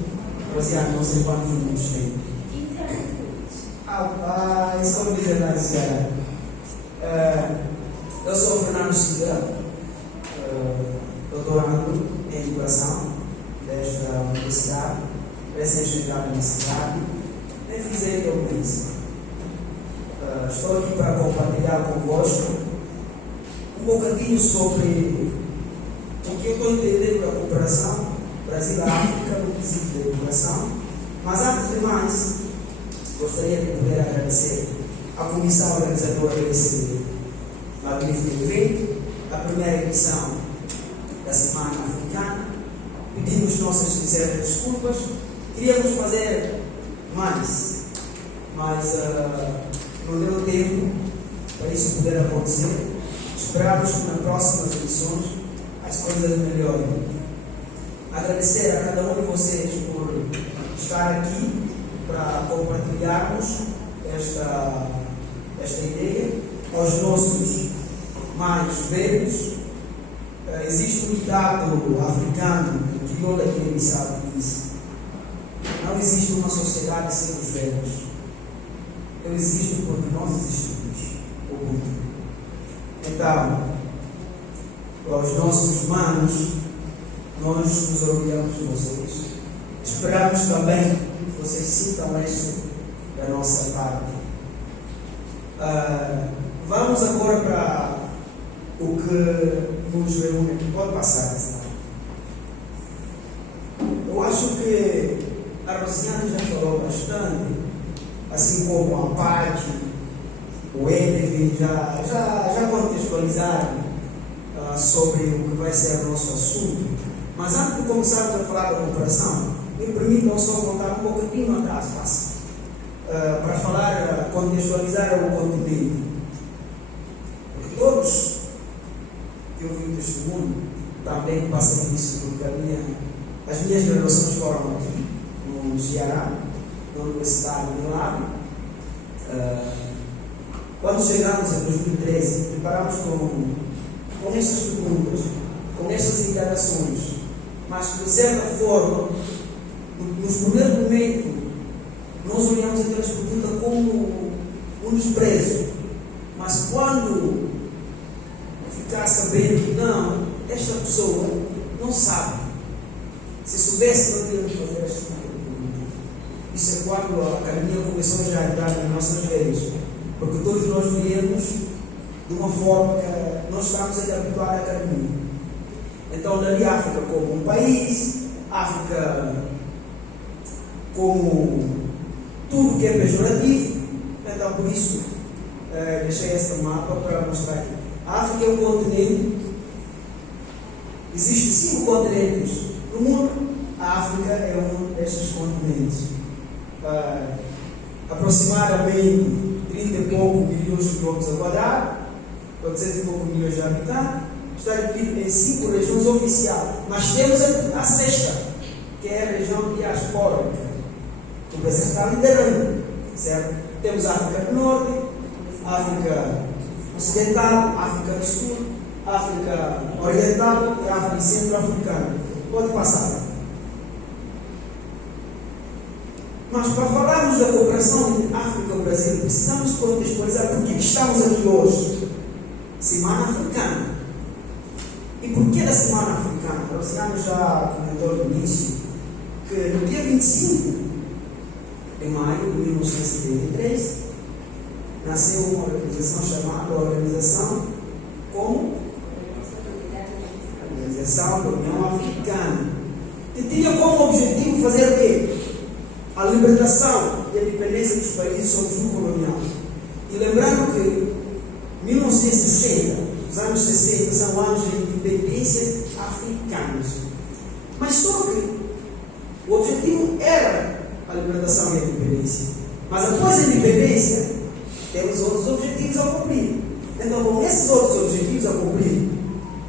Baseado não sei quantos minutos tem. 15 minutos. Isso como dizer na Ceará. Eu sou o Fernando Silva, doutorando em Educação desta universidade, recém-chegado na cidade. Nem fiz ainda o curso. Estou aqui para compartilhar convosco um bocadinho sobre o que eu estou entendendo da cooperação Brasil-África no quesito da educação, mas antes de mais, gostaria de poder agradecer à comissão organizadora desse magnífico evento, a primeira edição da Semana Africana. Pedimos nossas sinceras desculpas, queríamos fazer mais, mas não deu tempo para isso poder acontecer. Esperamos que nas próximas edições as coisas melhorem. Agradecer a cada um de vocês por estar aqui para compartilharmos esta ideia. Aos nossos mais velhos, existe um ditado africano, crioulo aqui em Bissau, que diz: não existe uma sociedade sem os velhos. Eu existo porque nós existimos. Então, aos nossos manos, nós nos orgulhamos de vocês. Esperamos também que vocês sintam isso da nossa parte. Vamos agora para o que nos reúne aqui. Pode passar, está? Eu acho que a Rosiane já falou bastante, assim como a Paty, o Edwin já contextualizaram sobre o que vai ser o nosso assunto. Mas antes de começarmos a falar da cooperação, Me permitam só voltar um pouquinho atrás, para falar, contextualizar o continente. Porque todos que eu vi o testemunho também passei isso, porque as minhas graduações foram aqui no Ceará, na Universidade do Lago. Quando chegamos em 2013, preparamos com estas perguntas, com estas indagações, mas que de certa forma, nos primeiros momentos, nós olhamos aquelas perguntas como um desprezo, mas quando ficar sabendo que não, esta pessoa não sabe, se soubesse não teríamos fazer esta pergunta. Isso é quando a academia começou já a entrar nas nossas veias, porque todos nós viemos de uma forma que nós estamos a habituar à academia. Então, dali a África como um país, África como tudo que é pejorativo, então por isso deixei este mapa para mostrar aqui. A África é um continente, existem 5 continentes no mundo, a África é um destes continentes. Aproximadamente 30 e pouco milhões de quilômetros quadrados, 400 e pouco milhões de habitantes, está dividido em 5 regiões oficiais, mas temos a sexta, que é a região diaspórica. O Brasil está liderando, certo? Temos a África do Norte, África Ocidental, África do Sul, África Oriental e África Centro-Africana. Pode passar. Mas para falarmos da cooperação entre África e Brasil, precisamos contextualizar por que estamos aqui hoje. Semana Africana. E por que da Semana Africana? O Luciano já comentou no início que no dia 25 de maio de 1973 nasceu uma organização chamada Organização da União Africana, que tinha como objetivo fazer o quê? A libertação e a independência dos países sob o jugo colonial. E lembrando que 1960, os anos 60 são anos de independência africanos. Mas só que o objetivo era a libertação e a independência. Mas após a independência, temos outros objetivos a cumprir. Então, com esses outros objetivos a cumprir,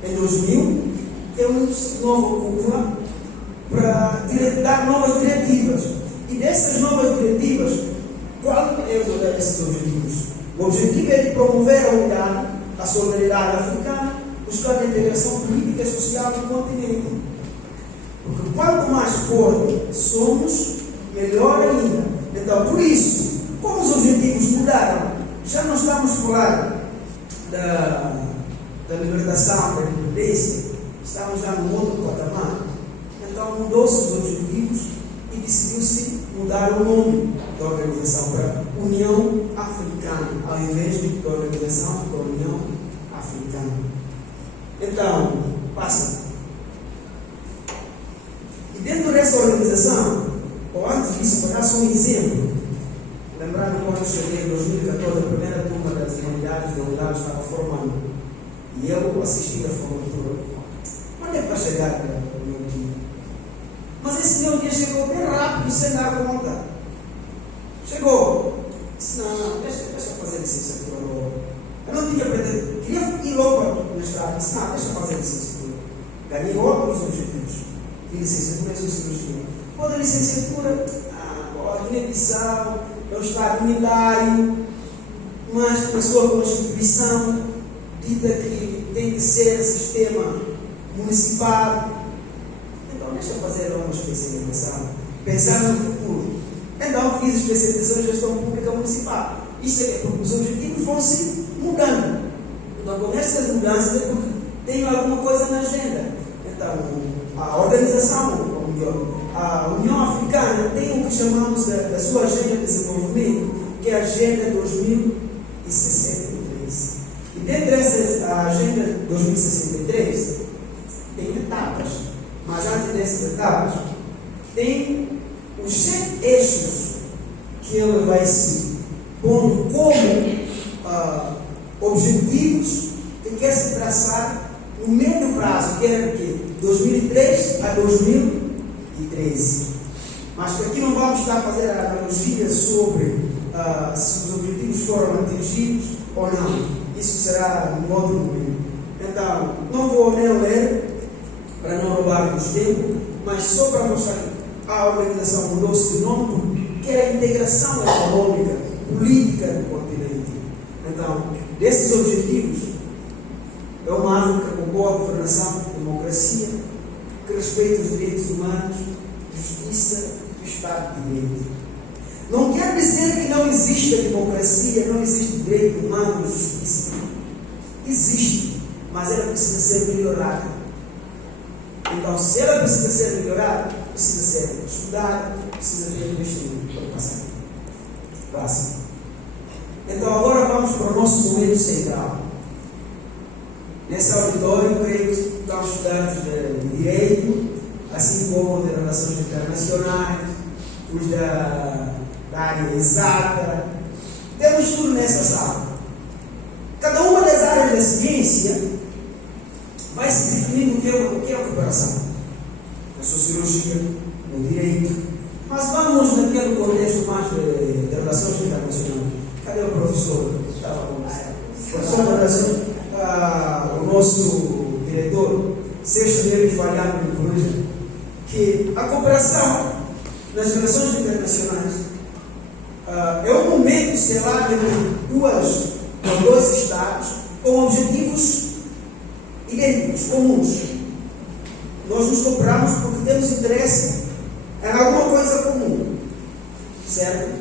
em 2000, temos nova cúpula para dar novas diretivas. E dessas novas diretivas, qual é esses objetivos? O objetivo é de promover a unidade, a solidariedade africana, buscando a integração política e social do continente. Porque quanto mais forte somos, melhor ainda. Então, por isso, como os objetivos mudaram, já não estamos a falar da libertação, da independência, estamos já num outro patamar. Então, mudou-se os objetivos e decidiu-se mudar o nome da organização para União Africana, ao invés de Organização da União Africana. Então, passa. E dentro dessa organização, ou antes disso, vou dar só um exemplo. Lembrando quando eu cheguei em 2014, a primeira turma das humanidades estava formando. E eu assisti a formatura. Quando é para chegar o meu dia? Mas esse meu dia chegou bem rápido, sem dar conta. Chegou. Disse, não, deixa eu fazer licenciatura logo. Eu não tinha pretendido, queria ir logo para o mestrado. Disse, não, deixa eu fazer licenciatura. Ganhei logo os objetivos. E licenciatura é cirurgia. Quando a licenciatura, a Guiné-Bissau é um Estado unitário, mas na sua Constituição dita que tem que ser sistema municipal. Então, deixa eu fazer uma especialização, pensar no futuro. Então, fiz especialização em gestão pública municipal. Isso é porque os objetivos vão se mudando. Então, com essas mudanças, é porque tem alguma coisa na agenda. Então, a organização, a União Africana tem o que chamamos da sua agenda de desenvolvimento, que é a Agenda 2063. E dentro dessa Agenda 2063, tem etapas. Mas antes dessas etapas, tem os 7 eixos que ele vai se pondo como objetivos que quer se traçar no médio prazo, que era de 2003 a 2013. Mas aqui não vamos estar a fazer a analogia sobre se os objetivos foram atingidos ou não. Isso será num outro momento. Então, não vou nem ler para não roubar-vos tempo, mas só para mostrar que a organização mudou-se de nome porque quer a integração econômica, política do continente. Então, desses objetivos, é uma África com boa governação, democracia, que respeita os direitos humanos, justiça e o Estado de Direito. Não quer dizer que não existe a democracia, não existe direito humano, justiça. Existe, mas ela precisa ser melhorada. Então, se ela precisa ser melhorada, precisa ser estudada, precisa ter investimento para passar. Próximo. Então, agora vamos para o nosso momento central. Nesse auditório, creio que estão estudantes de Direito, assim como de Relações Internacionais, os da área exata. Temos tudo nessa sala. Cada uma das áreas da ciência vai se definindo o que é a cooperação. Na sociologia, no direito. Mas vamos naquele contexto mais de relações internacionais. Cadê o professor? Estava com o professor de relações, o nosso diretor, sexto dele falhado no colégio, que a cooperação nas relações internacionais é um momento selado entre dois Estados com objetivos idênticos, comuns. Nós nos cooperamos porque temos interesse em alguma coisa comum, certo?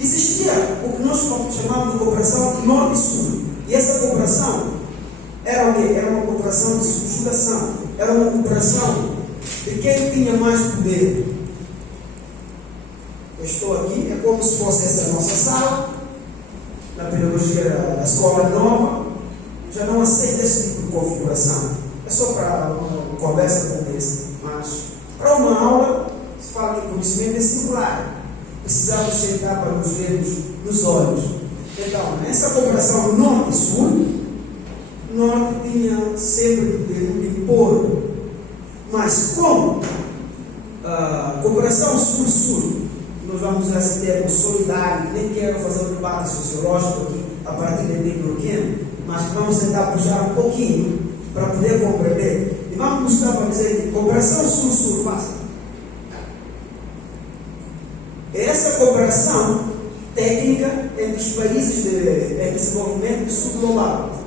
Existia o que nós chamamos de cooperação norte e sul, e essa cooperação era o quê? Era uma cooperação de subjugação, era uma cooperação de quem tinha mais poder. Eu estou aqui, é como se fosse essa nossa sala, na pedagogia da escola nova, já não aceita esse tipo de configuração. É só para uma conversa como essa. Mas para uma aula, se fala que o conhecimento é singular. Precisamos sentar para nos vermos nos olhos. Então, nessa cooperação norte e sul, o norte tinha sempre de impor. Mas como a cooperação sul-sul, nós vamos usar esse termo solidário, nem quero fazer um debate sociológico aqui a partir de Tecnologia, mas vamos tentar puxar um pouquinho para poder compreender. E vamos mostrar para dizer que cooperação sul-sul passa. Essa cooperação técnica entre os países em desenvolvimento do sul global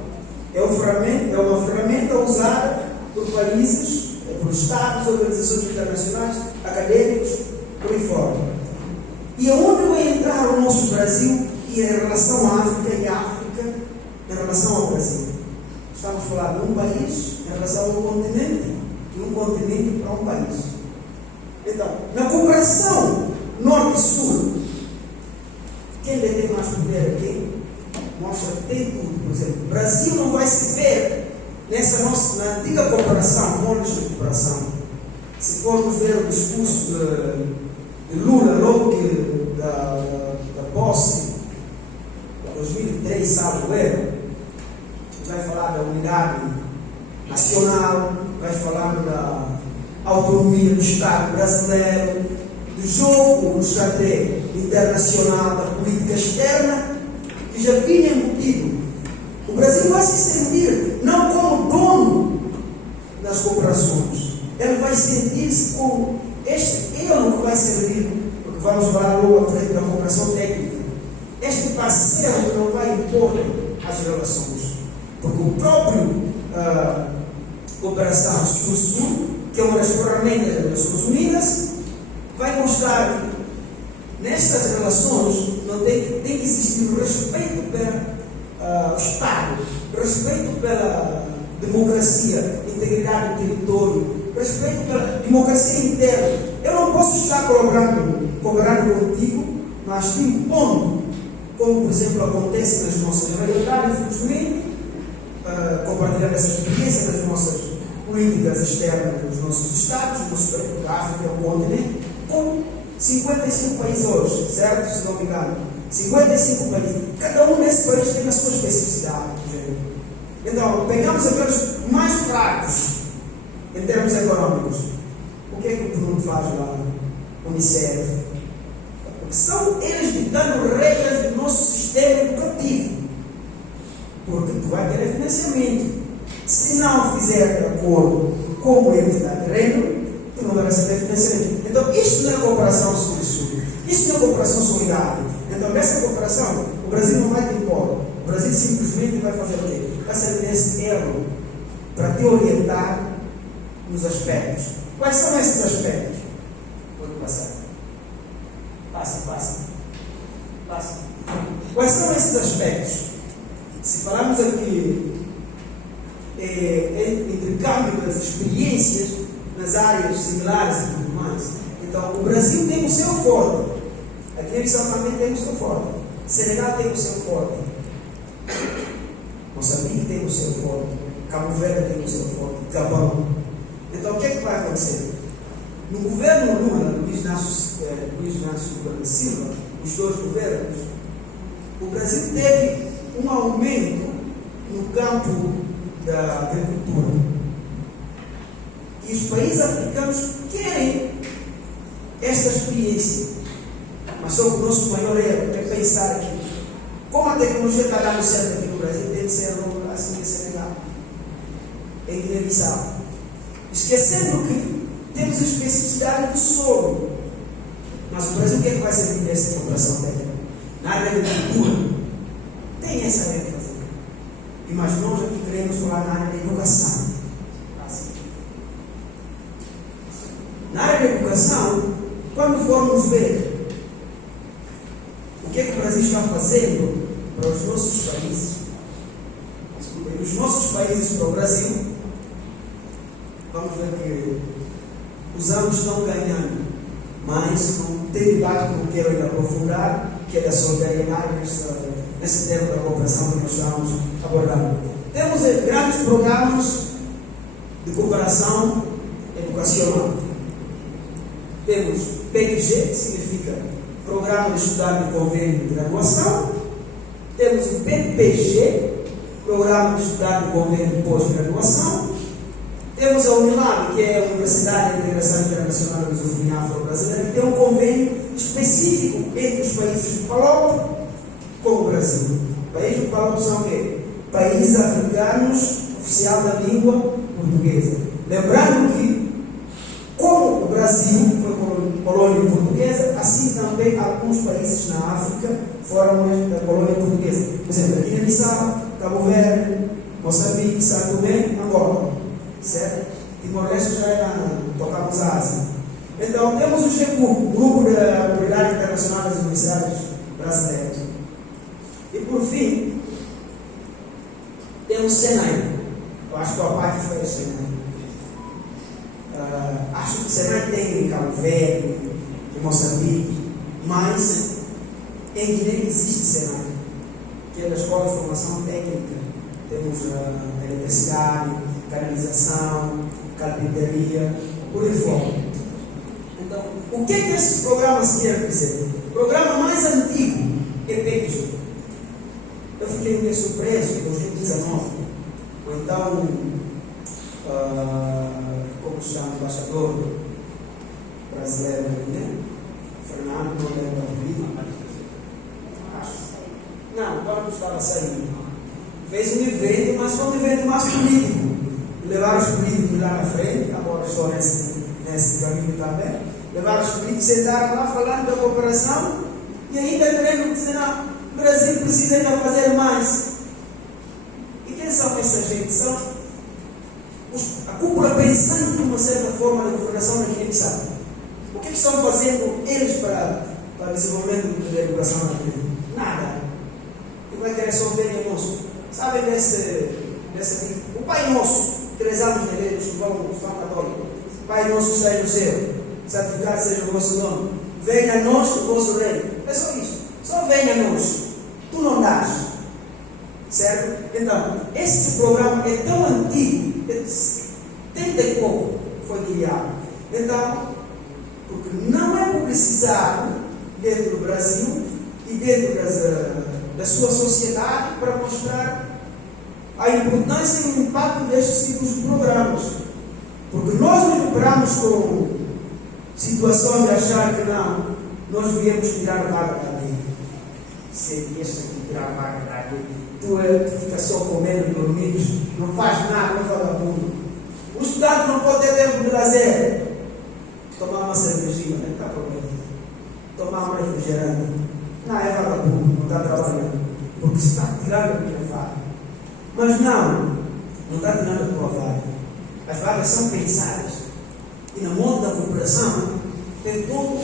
é uma ferramenta usada por países, por Estados, organizações internacionais, acadêmicos, por aí fora. E aonde vai entrar o nosso Brasil e em relação à África e à África em relação ao Brasil? Estamos falando de um país em relação a um continente e um continente para um país. Então, na cooperação norte e sul, quem detém mais poder aqui mostra que tem tudo. Por exemplo, o Brasil não vai se ver na antiga cooperação, moldes de cooperação. Se formos ver o discurso de Lula, logo da posse, 2003, salvo erro, vai falar da unidade nacional, vai falar da autonomia do Estado brasileiro, do jogo no xadrez internacional, da política externa, que já vinha embutido. O Brasil vai se sentir não como dono das cooperações, ele vai sentir-se como este elo que vai servir, porque vamos falar logo à frente da cooperação técnica, este parceiro que não vai impor as relações, porque o próprio cooperação sul-sul, que é uma das ferramentas das Nações Unidas, vai mostrar que nestas relações não tem que existir o respeito pelo Estado, respeito pela democracia, integridade do território, respeito pela democracia interna. Eu não posso estar cooperando contigo, mas te impondo, como por exemplo acontece nas nossas realidades, infelizmente, compartilhando essa experiência nas nossas políticas externas dos nossos Estados, da África, o continente, com 55 países hoje, certo? Se não me engano. 55 países. Cada um desses países tem a sua especificidade. Então, pegamos aqueles mais fracos em termos econômicos. O que é que o Bruno faz lá? Unicef, porque são eles ditando regras do nosso sistema educativo, porque tu vai ter financiamento. Se não fizer de acordo com o entidade de regra, tu não vai receber financiamento. Então, isto não é cooperação sul-sul, isto não é cooperação solidária. Então, nessa cooperação, o Brasil não vai te impor. O Brasil simplesmente vai fazer o quê? Vai sair desse erro para te orientar nos aspectos. Quais são esses aspectos? Pode passar. Passa. Quais são esses aspectos? Se falarmos aqui intercâmbio das experiências nas áreas similares e tudo mais, então o Brasil tem o seu forte. Aqui em São também tem o seu forte. Senegal tem o seu forte. Moçambique tem o seu forte. Cabo Verde tem o seu forte. Gabão. Então o que é que vai acontecer? No governo Lula, Luiz Inácio Lula da Silva, os dois governos, o Brasil teve um aumento no campo da agricultura. E os países africanos querem esta experiência. Mas só que o nosso maior erro é pensar que, como a tecnologia está dando certo aqui no Brasil, tem que ser assim em Senegal, em Guiné-Bissau. Esquecendo que temos a especificidade do solo. Mas o Brasil, o que é que vai servir dessa cooperação técnica? Na área da agricultura, tem essa ênfase. Mas nós aqui queremos falar na área da educação. Na área da educação, quando formos ver o que é que o Brasil está fazendo para os nossos países, dos nossos países para o Brasil, vamos ver que os anos estão ganhando, mas não tem debate que eu quero ainda aprofundar, que é da solidariedade nesse termo da cooperação que nós estamos abordando. Temos grandes programas de cooperação educacional. Temos PQG, que significa Programa de Estudante de Convênio de Graduação. Temos o PPG, Programa de Estudante de Convênio de Pós-Graduação. Temos a UNILAB, que é a Universidade de Integração Internacional da Lusofonia Afro-Brasileira, que tem um convênio específico entre os países do PALOP com o Brasil. Países do PALOP são o quê? Países africanos oficial da língua portuguesa. Lembrando que, como o Brasil foi colônia portuguesa, assim também alguns países na África foram da colônia portuguesa. Por exemplo, Guiné-Bissau, Cabo Verde, Moçambique, São Tomé, Angola. Certo? Timor-Leste já era, tocamos a Ásia. Então, temos o GECU, Grupo da Comunidade Internacional das Universidades Brasileiras. E, por fim, temos o Senai. Eu acho que a parte foi o Senai. Acho que o Senai tem em Cabo Verde, em Moçambique, mas em Guiné existe Senai, que é da Escola de Formação Técnica. Temos a eletricidade, canalização, carpintaria, por aí fora. Então, o que é que esses programas querem dizer? O programa mais antigo é PEG. Eu fiquei meio surpreso em 2019, ou então, como se chama, o embaixador brasileiro, né? Fernando, não lembro da vida. Não, quando estava saindo. Fez um evento, mas foi um evento mais político. Levaram os políticos lá na frente, agora estou nesse caminho também. Levaram os políticos, sentaram lá falando da cooperação e ainda querendo dizer, não, o Brasil precisa ainda fazer mais. E quem são essa gente? São a cúpula pensante de uma certa forma da governação da Guiné-Bissau. O que estão fazendo eles para o desenvolvimento da educação na Guiné? Nada. E vai querer só ver nosso. Sabem o Pai Nosso, que rezamos na igreja, os fãs católicos. Pai Nosso que está no céu, santificado seja o vosso nome. Venha a nós o vosso reino. É só isso. Só venha a nós. Tu não dás. Certo? Então, esse programa é tão antigo, 70 e pouco foi criado. Então, porque não é publicizado dentro do Brasil e dentro da sua sociedade para mostrar a importância e o impacto destes tipos de programas. Porque nós nos deparamos com situação de achar que não, nós viemos tirar a vaga dali. Se vieste aqui tirar a vaga dali, tu fica só comendo, dormindo, não faz nada, não vagabundo. O estudante não pode ter tempo de lazer. Tomar uma cervejinha, não está problema. Tomar um refrigerante. Não, é vagabundo, não está trabalhando. Porque está tirando a minha vaga. Mas não está tirando a tua vaga. As vagas são pensadas. E no mundo da cooperação tem todo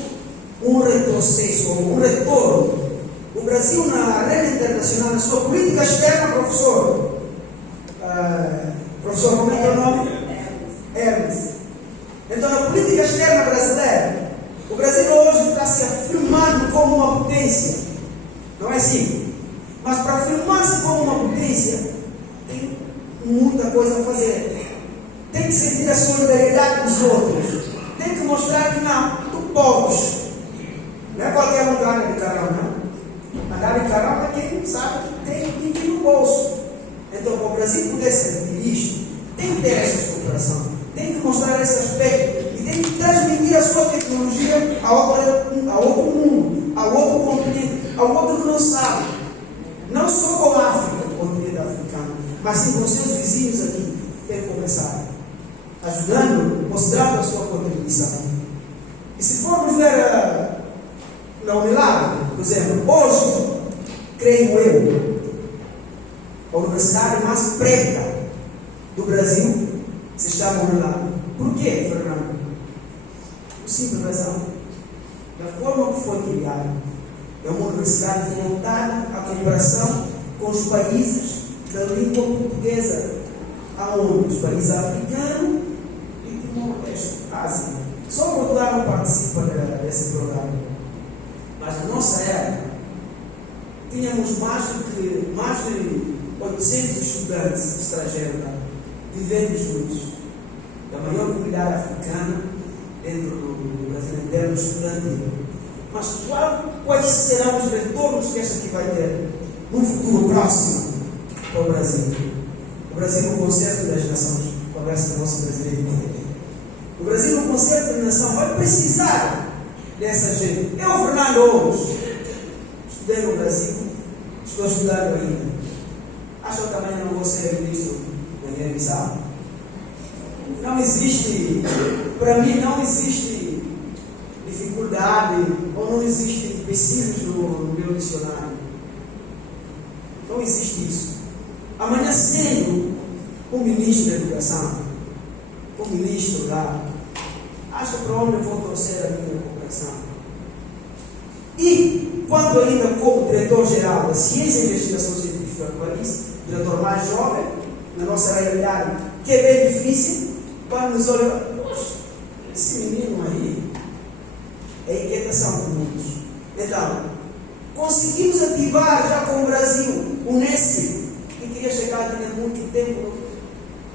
um retrocesso, um retorno. O Brasil, na arena internacional, na sua política externa, professor, como é que é o nome? Hermes. Então, na política externa brasileira, o Brasil hoje está se afirmando como uma potência. Não é assim? Mas para afirmar-se como uma potência, tem muita coisa a fazer. Tem que sentir a solidariedade dos outros. Tem que mostrar que não, tu podes. Não é qualquer um que anda de carão, não. Andar de carão é quem sabe que tem dinheiro no bolso. Então, para o Brasil poder ser isto, tem que ter essa cooperação. Tem que mostrar esse aspecto. E tem que transmitir a sua tecnologia a outro mundo, a outro continente, ao outro que não sabe. Não só com a África, o continente africano, mas sim com seus vizinhos aqui. Tem que começar ajudando, mostrando a sua contribuição. E se formos ver na Unilab, por exemplo, hoje, creio eu, a universidade mais preta do Brasil se chama Unilab. Por quê, Fernando? Por simples razão. Da forma que foi criada, é uma universidade voltada à cooperação com os países da língua portuguesa, aonde os países africanos e Timor-Leste, Ásia. Só Portugal não participa desse programa. Mas na nossa época, tínhamos mais de 800 estudantes estrangeiros lá, vivendo juntos. Da maior comunidade africana dentro do Brasil, em termos estudantis. Mas quais serão os retornos que esta aqui vai ter no futuro próximo para o Brasil? O Brasil, no Concerto das Nações, conversa com o nosso presidente. O Brasil, no Concerto das Nações, vai precisar dessa gente. Eu, Fernando, hoje, estudei no Brasil, estou estudando ainda. Acho que também não vou ser ministro da Guiné-Bissau. Não existe, para mim, não existe dificuldade ou não existe empecilhos no meu dicionário. Não existe isso. Amanhã sendo um ministro da Educação, um ministro lá, acho para onde eu vou torcer a minha cooperação. E, quando ainda como diretor-geral da Ciência e Investigação Científica do país, diretor mais jovem, na nossa realidade, que é bem difícil, para nos olhar, poxa, esse menino aí é a inquietação de muitos. Então, conseguimos ativar já com o Brasil o NESC, que queria chegar aqui há muito tempo,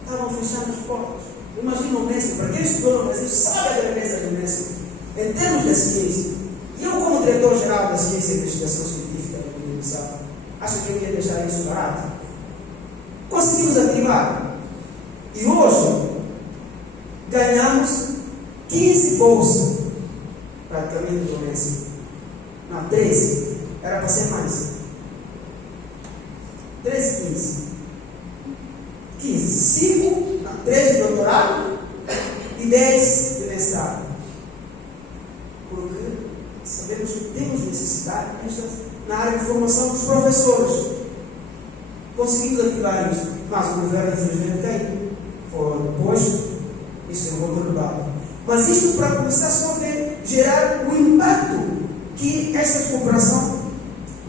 estavam fechando as portas. Imagina o NESC, para quem estudou no Brasil, sabe a grandeza do NESC, em termos de ciência. E eu, como diretor-geral da Ciência e Investigação Científica da Guiné-Bissau, acho que eu ia deixar isso barato. Conseguimos ativar. E hoje, ganhamos 15 bolsas, praticamente do NESC. Não, 13. Era para ser mais. 13, 15. 5, 13 de doutorado e 10 de mestrado. Porque sabemos que temos necessidade na área de formação dos professores. Conseguimos ativar isso. Mas o governo, infelizmente, tem. Foi posto. Isso é um outro debate. Mas isto para começar só a gerar o impacto que essa cooperação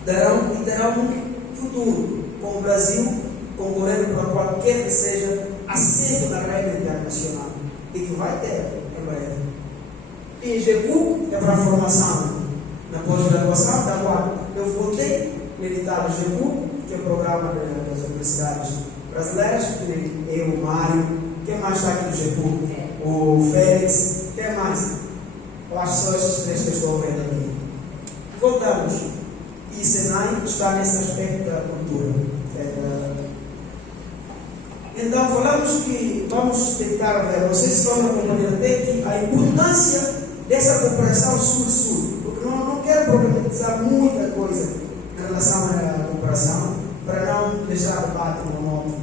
darão e terão no futuro, com o Brasil concorrendo para qualquer que seja assento na rede internacional, e que vai ter em breve. E GEPU é para a formação na pós-graduação, da qual eu voltei militar o GEPU, que é o programa das universidades brasileiras, eu, o Mário, quem mais está aqui no GEPU? O Félix, quem mais? Eu acho só estes três que estou vendo aqui. Voltamos. E o Senai está nesse aspecto da cultura. Então, falamos que vamos tentar ver, não sei se vão acompanhar até aqui, a importância dessa cooperação sul-sul, porque não quero problematizar muita coisa em relação à cooperação, para não deixar o debate monótono,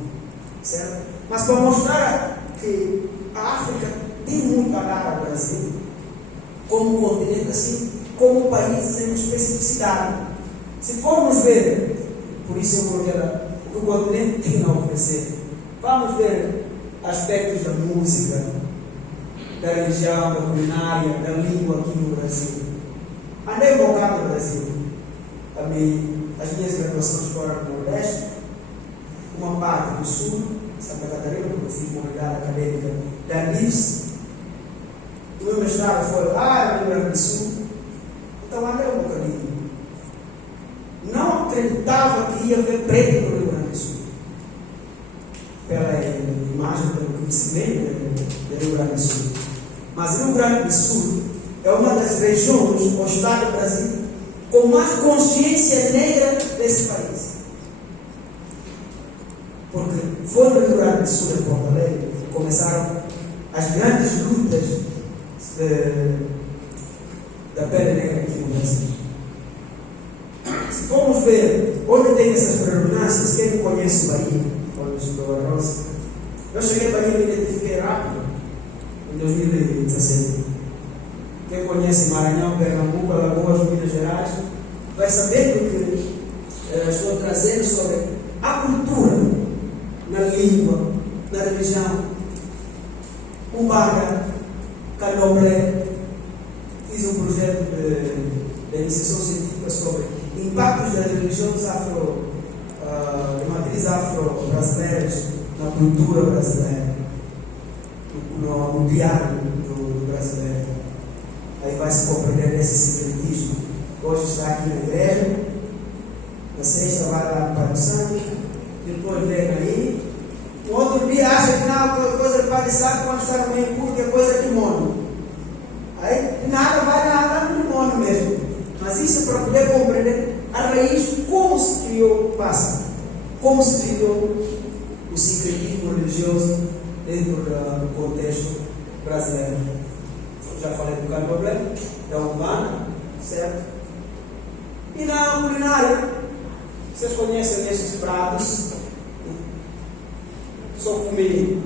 certo? Mas para mostrar que a África tem muito a dar ao Brasil, como um continente assim, como países em especificidade. Se formos ver, por isso eu vou ver o que o continente tem a oferecer, vamos ver aspectos da música, da religião, da culinária, da língua aqui no Brasil. Andei um bocado no Brasil. Também as minhas graduações foram no Nordeste, uma parte do Sul, Santa Catarina, porque eu fiz uma unidade acadêmica da NIFS. O meu mestrado foi lá no Rio Grande do Sul. Então andei um bocadinho. Não acreditava que ia ver preto no Rio Grande do Sul. Pela imagem, pelo que se vê do Rio Grande do Sul. Mas o Rio Grande do Sul é uma das regiões, o estado do Brasil, com mais consciência negra desse país. Porque foi no Rio Grande do Sul, em Porto Alegre, que começaram as grandes lutas da pele negra aqui no Brasil. Se formos ver onde tem essas predominâncias, quem conhece o Bahia, quando eu estudou a Rosa, eu cheguei a Bahia e me identifiquei rápido, em 2017. Quem conhece Maranhão, Pernambuco, Alagoas, Minas Gerais, vai saber do que estou trazendo sobre a cultura, na língua, na religião. Umbanda, Candomblé, fiz um projeto de iniciação científica sobre impactos das religiões de matriz afro-brasileiras na cultura brasileira, no diário do brasileiro. Aí vai se compreender esse sincretismo. Hoje está aqui na igreja, na sexta vai lá para o sangue, depois vem aí. No outro dia acha que não, coisa de Padre sabe quando está no meio público é coisa de demônio. Aí nada vai lá no demônio mesmo. Mas isso é para poder compreender a raiz, como se criou como se criou o sincretismo religioso dentro do contexto brasileiro. Já falei do Candomblé, da Umbanda, certo? E na culinária, vocês conhecem esses pratos? Só comi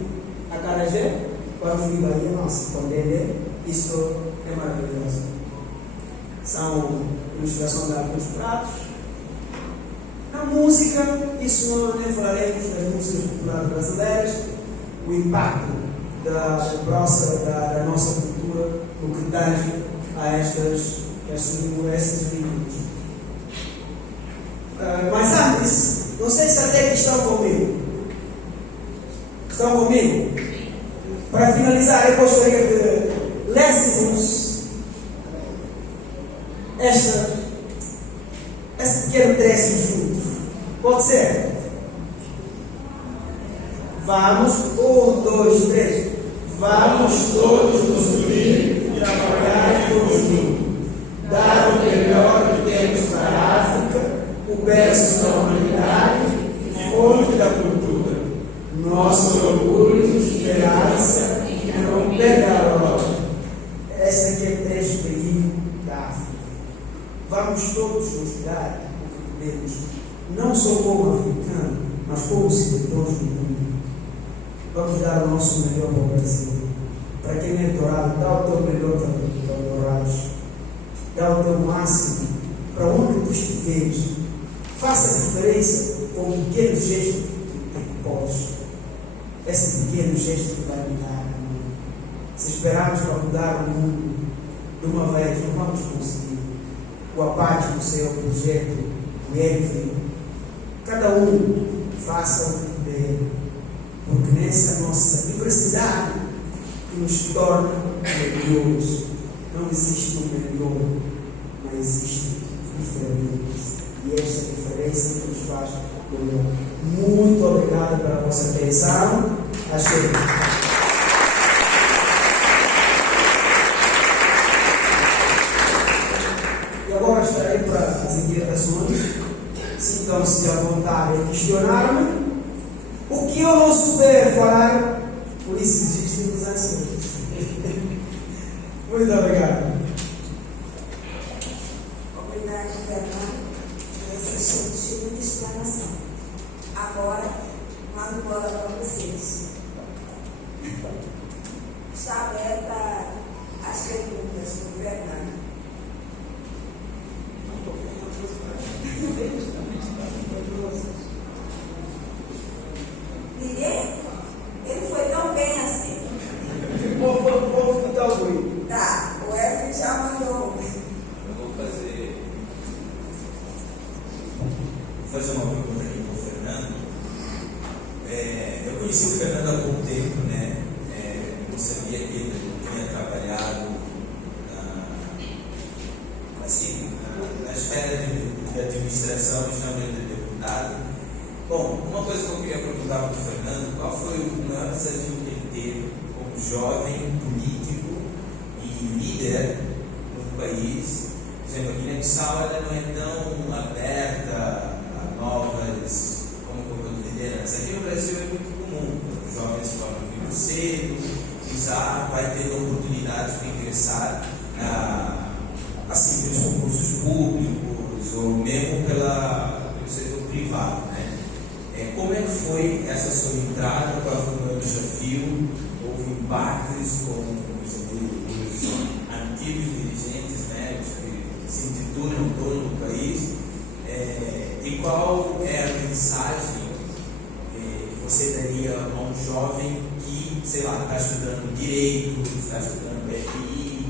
acarajé, para fui Bahia, nossa, com dendê, isso é maravilhoso. São ilustração de alguns pratos. Na música, isso não nem falaremos das músicas populares brasileiras, o impacto da nossa cultura no que tange a esses línguas. Mas antes, não sei se até que estão comigo. Estão comigo? Para finalizar, eu gostaria de lêssemos esse pequeno trecho juntos. Pode ser? Vamos, 1, 2, 3. Vamos todos nos unir e trabalhar conjunto. Dar o melhor que temos para a África, o berço da humanidade e fonte da cultura. Nosso orgulho, esperança e romper da Europa. Esse aqui é o trecho pequeno da África. Vamos todos nos dar o que podemos, não só como africano, mas como cidadãos do mundo. Vamos dar o nosso melhor para o Brasil. Para quem é dourado, dá o teu melhor para os dourados. Dá o teu máximo para onde tu estiveres. Faça a diferença com um pequeno gesto que podes. Esse pequeno gesto que vai mudar o mundo. Se esperarmos para mudar o mundo de uma vez, não vamos conseguir. O apático ser o projeto, o ENVI, cada um faça o que puder. Porque nessa nossa diversidade que nos torna melhores, não existe um melhor, mas existe diferença. E esta diferença que nos faz melhor. Muito obrigado pela vossa atenção. Achei. E agora estarei para as inquietações. Sintam-se à vontade de questionar-me. O que eu não souber falar, por isso existem os anciões. Muito obrigado. Obrigada, Fernando, por essa gentil explanação. Agora, mando bola para vocês. Está aberta as perguntas para o Fernando. Ninguém? Ele foi tão bem assim. O povo que está ouvindo. Tá, o Edwin já mandou. Eu vou fazer uma pergunta aqui para o Fernando. Eu conheci o Fernando há pouco tempo, né? Eu sabia que ele tinha trabalhado na esfera de administração, chama ele de deputado. Bom, uma coisa que eu queria perguntar para o Fernando: qual foi o maior desafio que ele teve como jovem político e líder no país? Por exemplo, aqui na Bissau ela não é tão aberta a novas, como que eu vou dizer, lideranças. Aqui no Brasil é muito comum, os jovens se formam muito cedo, já vai tendo oportunidade de ingressar assim, pelos concursos públicos ou mesmo pelo setor privado, né? Como é que foi essa sua entrada? Qual foi o maior desafio? Houve embates com os antigos dirigentes, né, os que se intitulam dono do país? E qual é a mensagem que você daria a um jovem que, sei lá, está estudando Direito, está estudando FI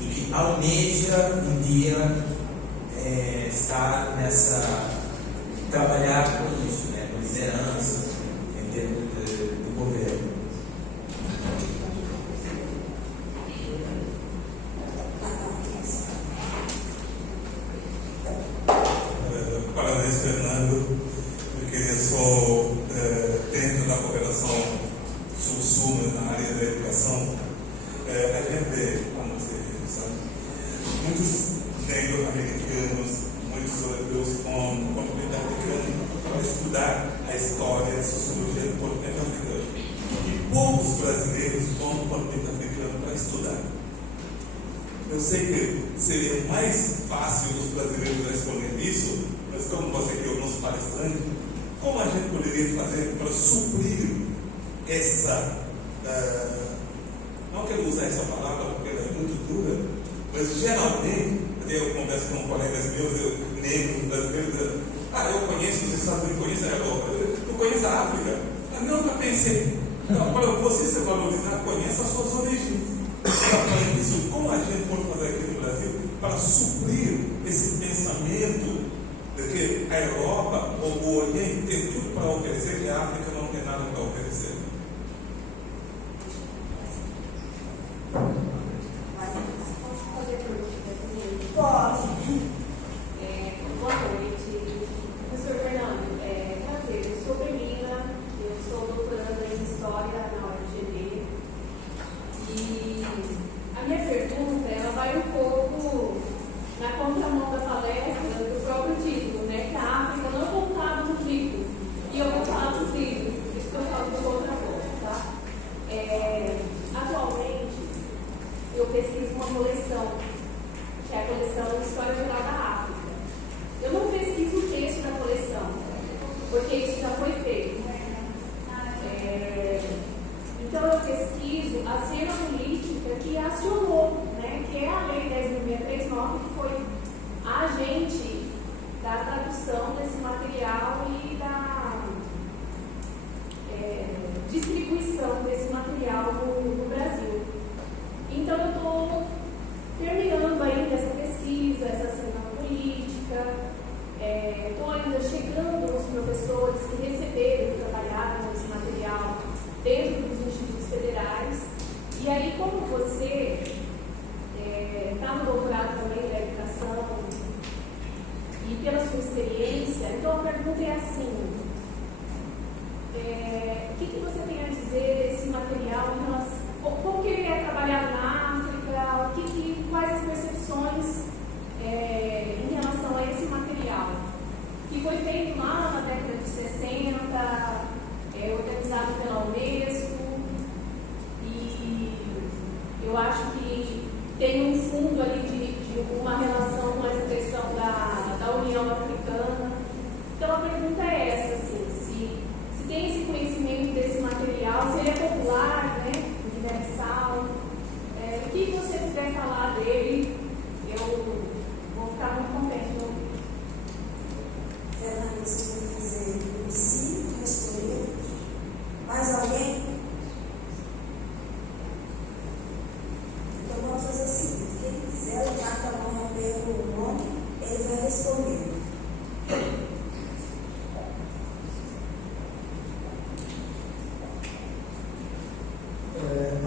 e que almeja um dia estar trabalhar com isso, né, com liderança em termos do governo? Parabéns, Fernando. Eu queria só, dentro da cooperação sul-sul na área da educação, a gente vê, como você sabe, muitos negro-americanos, muitos europeus com comunidade africana para estudar a história e a sociologia do continente africano. E poucos brasileiros vão no continente africano para estudar. Eu sei que seria mais fácil os brasileiros responder isso, mas como você que é o nosso palestrante, como a gente poderia fazer para suprir essa, não quero usar essa palavra porque ela é muito dura, mas geralmente, eu converso com colegas meus, negros, brasileiros, eu conheço os Estados Unidos, conheço a Europa, eu conheço a África. Nunca pensei. Então, para você se valorizar, conheça as suas origens. Para isso, como a gente pode fazer aqui no Brasil para suprir esse pensamento de que a Europa ou o Oriente tem tudo para oferecer e a África não tem nada para oferecer? Pode. Boa noite. Professor Fernando, prazer. Eu sou Belina, eu sou doutoranda em História na UFGD. E a minha pergunta, ela vai um pouco na contramão da palestra do próprio título, né? Que a África não contava nos livros. E eu vou falar dos livros, isso que eu falo de outra coisa, tá? Atualmente, eu pesquiso uma coleção, que é a coleção História Geral da África. Eu não pesquiso o texto da coleção, porque isso já foi feito. Então eu pesquiso a cena política que acionou, né, que é a Lei 10.639, que foi a agente da tradução desse material e da distribuição desse material no Brasil. Então eu estou terminando ainda essa pesquisa, essa cena política, estou ainda chegando nos professores que receberam e trabalharam nesse material dentro dos institutos federais. E aí, como você está no doutorado também da educação e pela sua experiência, então a pergunta é assim: o que você tem a dizer desse material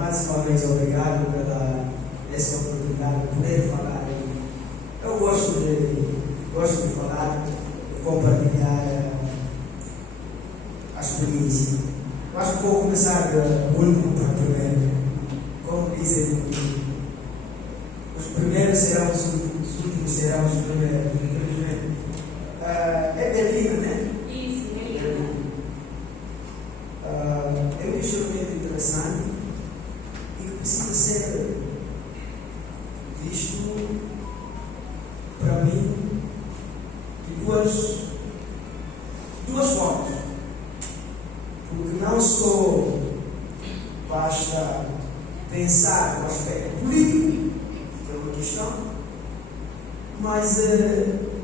mais uma vez, obrigado pela essa oportunidade de poder falar. Eu gosto de falar, de compartilhar a experiência. Eu acho que vou começar do último para o primeiro. Como dizem, os primeiros serão os últimos, os últimos serão os primeiros. Infelizmente. É Belina, né? Isso, Belina. É um instrumento interessante e que precisa ser visto, para mim, de duas formas. Porque não só basta pensar no aspecto político, que é uma questão, mas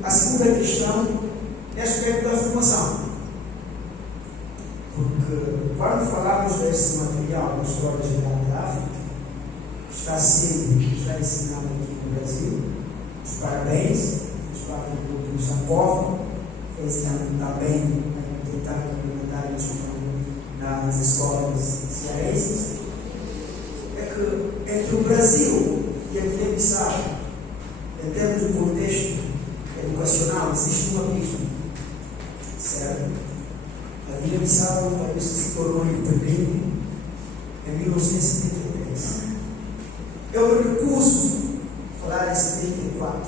a segunda questão é o aspecto da formação. Porque quando falamos desse material da História Geral da África, que está ensinado aqui no Brasil, os parabéns, os parabéns do Sankofa, esse ano também tentar implementar isso nas escolas cearenses, é que entre o Brasil e a Guiné-Bissau, em termos de contexto educacional, existe um abismo, certo? A Guiné-Bissau se tornou independente em 1973. Eu me recuso a falar em 74,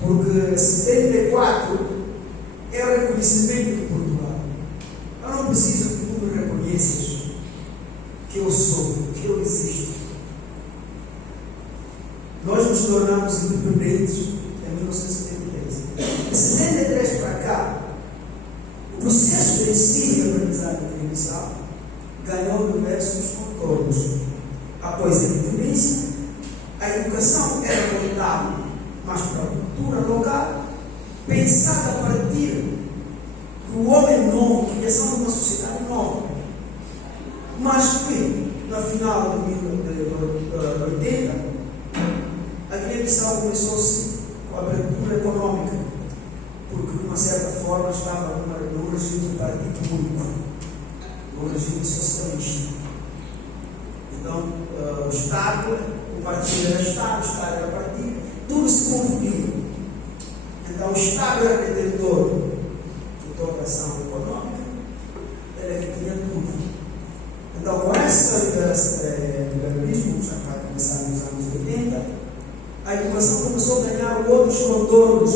porque 74 é o reconhecimento de Portugal. Eu não preciso que tu me reconheças que eu sou, que eu existo. Nós nos tornamos independentes em 1973. De 73 para cá, o processo de ensino e aprendizagem da Guiné-Bissau ganhou diversos contornos. Após a independência, a educação era voltada mais para a cultura local, pensada a partir do homem novo, criação de uma sociedade nova. Mas que, na final de 80, a Guiné-Bissau começou-se com a abertura econômica, porque, de uma certa forma, estava no regime de partido único, no regime socialista. Então, o Estado, o partido era Estado, o Estado era partido, tudo se confundia. Então, o Estado era detentor de toda a ação econômica, ele é que tinha tudo. Então, com esse liberalismo, já vai começar nos anos 80, a educação começou a ganhar outros contornos.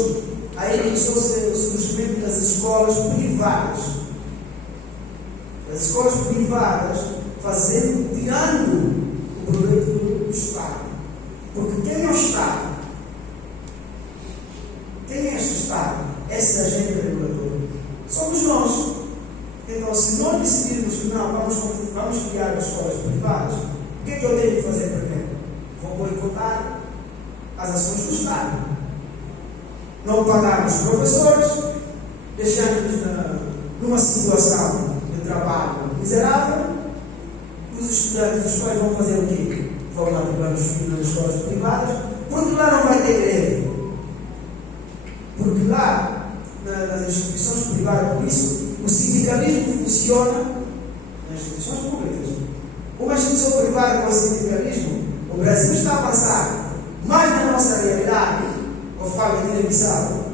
Aí começou o surgimento das escolas privadas. As escolas privadas tirando o proveito do Estado. Porque quem é o Estado? Quem é este Estado? Esse agente regulador. Somos nós. Então, se nós decidirmos que não, vamos criar escolas privadas, o que é que eu tenho que fazer primeiro? Vou boicotar as ações do Estado. Não pagar os professores, deixando-nos numa situação de trabalho miserável. Os estudantes das escolas vão fazer o quê? Vão matricular os filhos nas escolas privadas, porque lá não vai ter greve. Porque lá, nas instituições privadas, por isso, o sindicalismo funciona nas instituições públicas. Uma instituição privada com o sindicalismo, o Brasil está a avançar mais na nossa realidade, ou fala de Guiné-Bissau,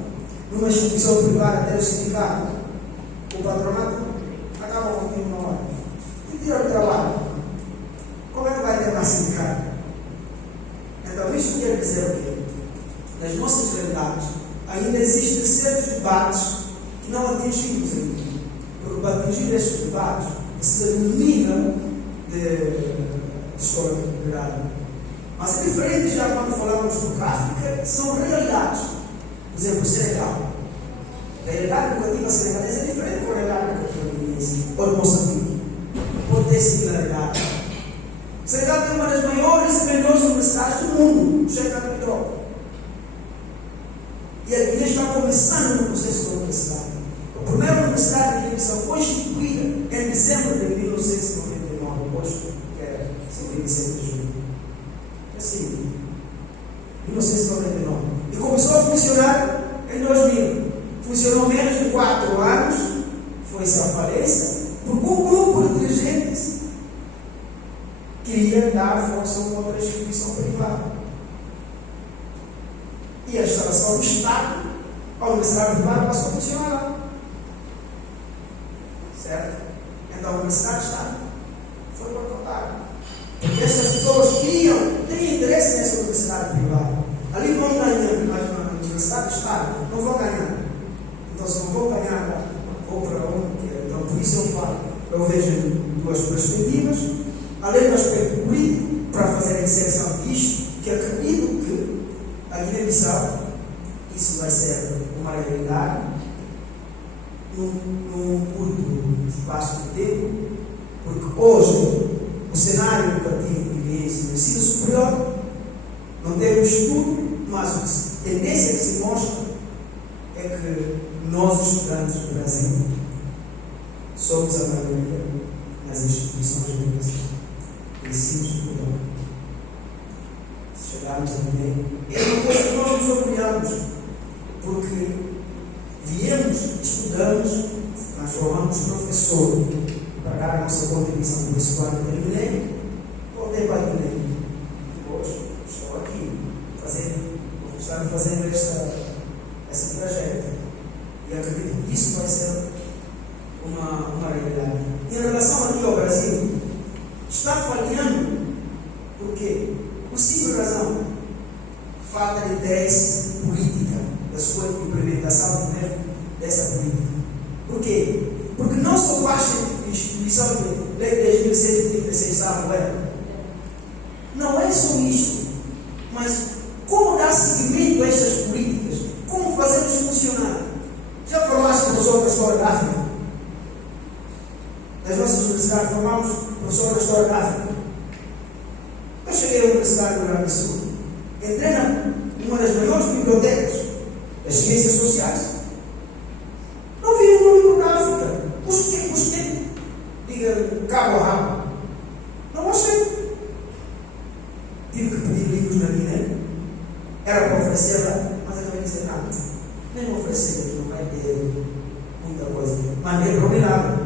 numa instituição privada ter o sindicato, o patronato acaba com uma hora. E tira o trabalho. Como é que vai ter mais sindicato? Então, isto quer dizer o quê? Nas nossas realidades, ainda existem certos debates que não atingimos ainda. Porque para atingir estes debates, precisa de um nível de escola privada. Mas é diferente já quando falamos de África, são realidades. Por exemplo, o Senegal. A realidade educativa senegalesa é diferente da realidade educativa guineense ou de Moçambique. Pode ter similaridade. O Senegal tem uma das maiores e melhores universidades do mundo, o Cheikh Anta Diop. E a Guiné está começando no processo da universidade. A primeira universidade de Guiné-Bissau foi instituída em dezembro de 1999, agosto, que era 27 de julho. Assim, 1999. E começou a funcionar em 2000. Funcionou menos de 4 anos, foi-se à falência, porque um grupo de dirigentes queria dar força a uma outra instituição privada. E a instalação do Estado, a universidade privada passou a funcionar lá. Certo? Então a universidade Estado foi boicotada. Porque essas pessoas têm interesse nessa universidade privada. Ali vão ganhar, mas na universidade Estado não vão ganhar. Então se não vão ganhar, vou para onde quer. Então por isso eu vejo duas perspectivas. Além do aspecto político, para fazer a inserção disto, que acredito que a Guiné-Bissau, isso vai ser uma realidade num curto espaço de tempo, porque hoje o cenário educativo guineense no ensino superior não temos estudo, mas a tendência que se mostra é que nós, estudantes do Brasil, somos a maioria nas instituições de ensino superior. Se chegarmos a Guiné, é uma coisa que nós nos orgulhamos, porque viemos, estudamos, nós formamos professor para dar a nossa contribuição por isso quando terminei, voltei para a Guiné. Hoje estou aqui fazendo esse trajeto. E acredito que isso vai ser uma realidade. Em relação aqui ao Brasil, está falhando. Por quê? Por simples razão. Falta de interesse política da sua implementação dessa política. Por quê? Porque não só basta a instituição de lei 10.136 não é só isto, mas como dar seguimento a estas políticas, como fazê-las funcionar. Já falaste, professor da História da África? Nas nossas universidades formamos professor da História da África. Eu cheguei à Universidade do Rio Grande do Sul, entrei numa das maiores bibliotecas das ciências sociais. Não vi um livro da África. Busquei, diga cabo a rabo. Não achei. Tive que pedir livros na Guiné. Era para oferecer lá, mas acabei de dizer nada. Nem oferecer, não vai ter muita coisa. Mandei para o Milagre.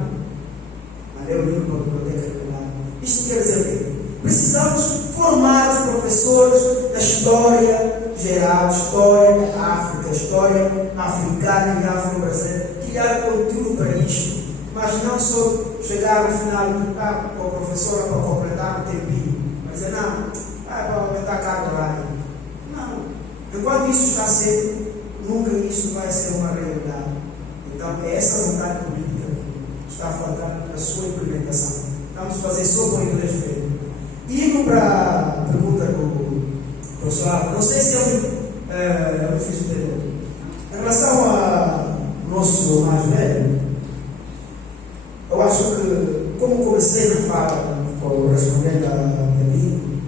Mandei o livro para a biblioteca do Milagre. Isto quer dizer o quê? Precisamos formar os professores da história geral, história da África, história africana e afro-brasileira, criar conteúdo para isto, mas não só chegar no final do carro com a professora para completar o tempinho, mas dizer, não, para aumentar a carga horária. Não. Enquanto isso está cedo, nunca isso vai ser uma realidade. Então, é essa vontade política que está faltando a sua implementação. Vamos fazer só com o inglês feito. Indo para a pergunta do professor, não sei se eu fiz entender. Em relação ao nosso mais velho, eu acho que, como comecei na fala, respondendo a mim,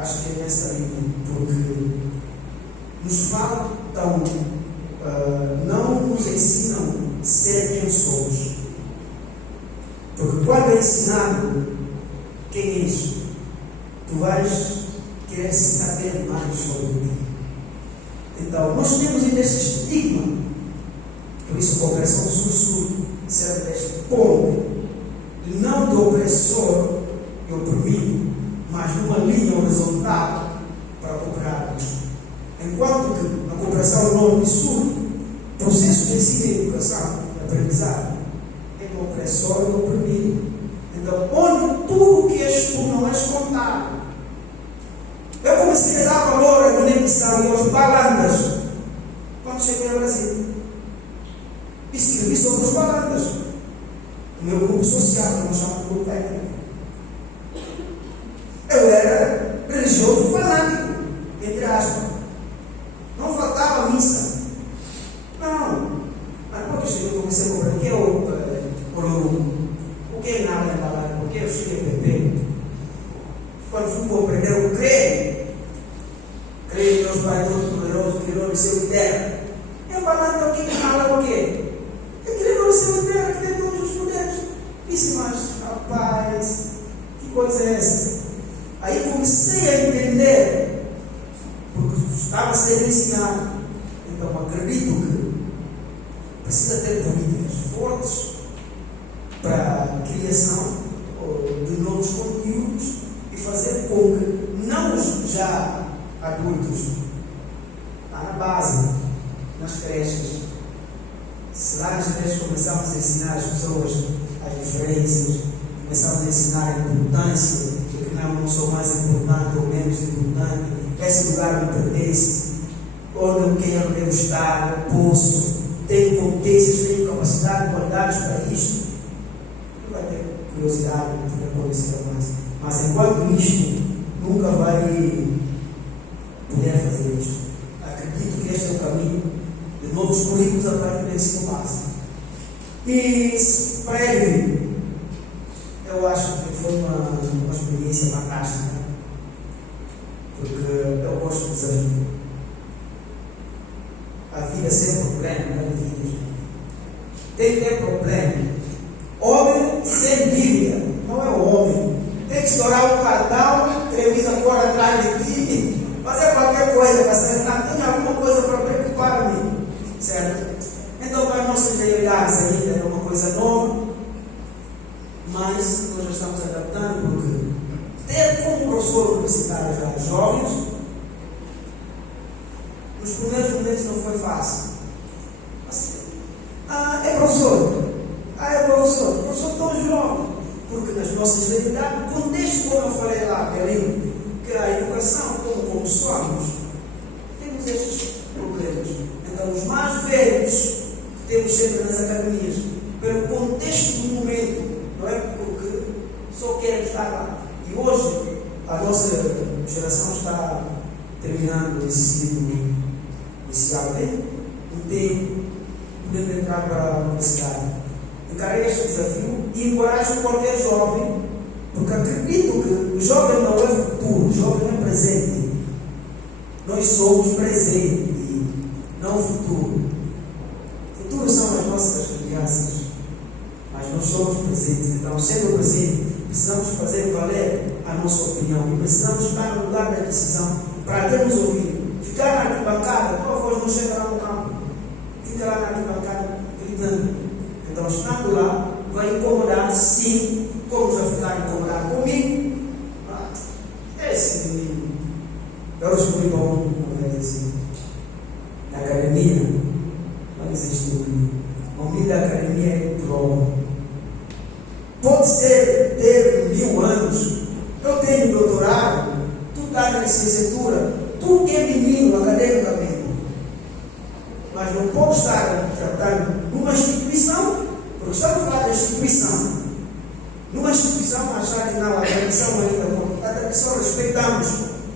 acho que é nessa linha, porque nos faltam, não nos ensinam a ser quem somos. Porque quando é ensinado quem és, tu vais querer saber mais sobre ti. Então, nós temos ainda esse estigma. Por isso, a Cooperação Sul-Sul serve deste ponto, e não do opressor e oprimido, mas numa linha horizontal para cooperarmos. Enquanto que na Cooperação Norte e Sul, o processo de ensino e educação, aprendizado, é do opressor e do oprimido. Então, onde tudo o que és tu não és contado. Eu comecei a dar valor à Guiné-Bissau e aos balandas quando cheguei ao Brasil. E escrevi sobre os balandas. O meu grupo social, que nós chamamos de grupo étnico. Eu era religioso fanático, entre aspas. Não faltava missa. Não. Mas quando eu cheguei, eu comecei a comprar. O que é o Lorum? O que é nada na balada? O que é o XPP? Quando fui compreender o creio em Deus Pai Todo-Poderoso, que não seu eterno. É balada o que fala o quê? É que não seu eterno, que tem todos os poderes. Disse, mas, rapaz, que coisa é essa? Aí comecei a entender, porque estava sendo ensinado. Então acredito que precisa ter políticas fortes para a criação de novos conteúdos e com que não os já adultos, lá na base, nas creches, se lá nas creches começamos a ensinar as pessoas as diferenças, começamos a ensinar a importância de que não sou mais importante ou menos importante, esse lugar me pertence, onde quem eu devo estar, posso, tenho competências, tenho capacidade, qualidades para isto. Não vai ter curiosidade de conhecer mais. Mas enquanto isto, nunca vai poder fazer isto. Acredito que este é o caminho de novos currículos a partir do ensino básico. E prévio, eu acho que foi uma experiência fantástica, porque eu gosto de desafio. A vida sem problema, não é vida. Tem que ter problema. Homem sem dívida, não é o homem. Tem que estourar um cartão, televisão agora atrás de ti, fazer qualquer coisa, para saber que tem alguma coisa para preocupar-me. Certo? Então, para as nossas realidades ainda é uma coisa nova, mas nós já estamos adaptando, porque ter como professor universitário já jovens, nos primeiros momentos não foi fácil. Mas, é professor. É professor tão jovem. Porque nas nossas realidades, o contexto, como eu falei lá, Belém, que a educação, como somos, temos estes problemas. Então, os mais velhos que temos sempre nas academias, pelo contexto do momento, não é porque só querem estar lá. E hoje, a nossa geração está terminando esse ciclo inicial bem, um tempo, podendo entrar para a universidade. Encarei este desafio e encorajo qualquer jovem, porque acredito que o jovem não é futuro, o jovem é presente. Nós somos presente, não futuro. Futuro são as nossas crianças, mas nós somos presentes. Então, sendo presente, precisamos fazer valer a nossa opinião e precisamos estar no lugar da decisão para ter nos ouvir. Ficar na arquibancada, tua voz não chega lá no campo. Fica lá na arquibancada gritando. Então, estando lá, vai incomodar, sim, como já ficar incomodado comigo. Esse menino, eu descobri bom, uma vez assim, na academia, não existe o menino. O menino da academia é prova. Pode ser ter 1000 anos, eu tenho doutorado, tu está na licenciatura, tu que é menino academicamente. Mas não pode estar tratando numa instituição, porque estamos a falar da instituição. Numa instituição, achar que não, a tradição ainda não. A tradição respeitamos,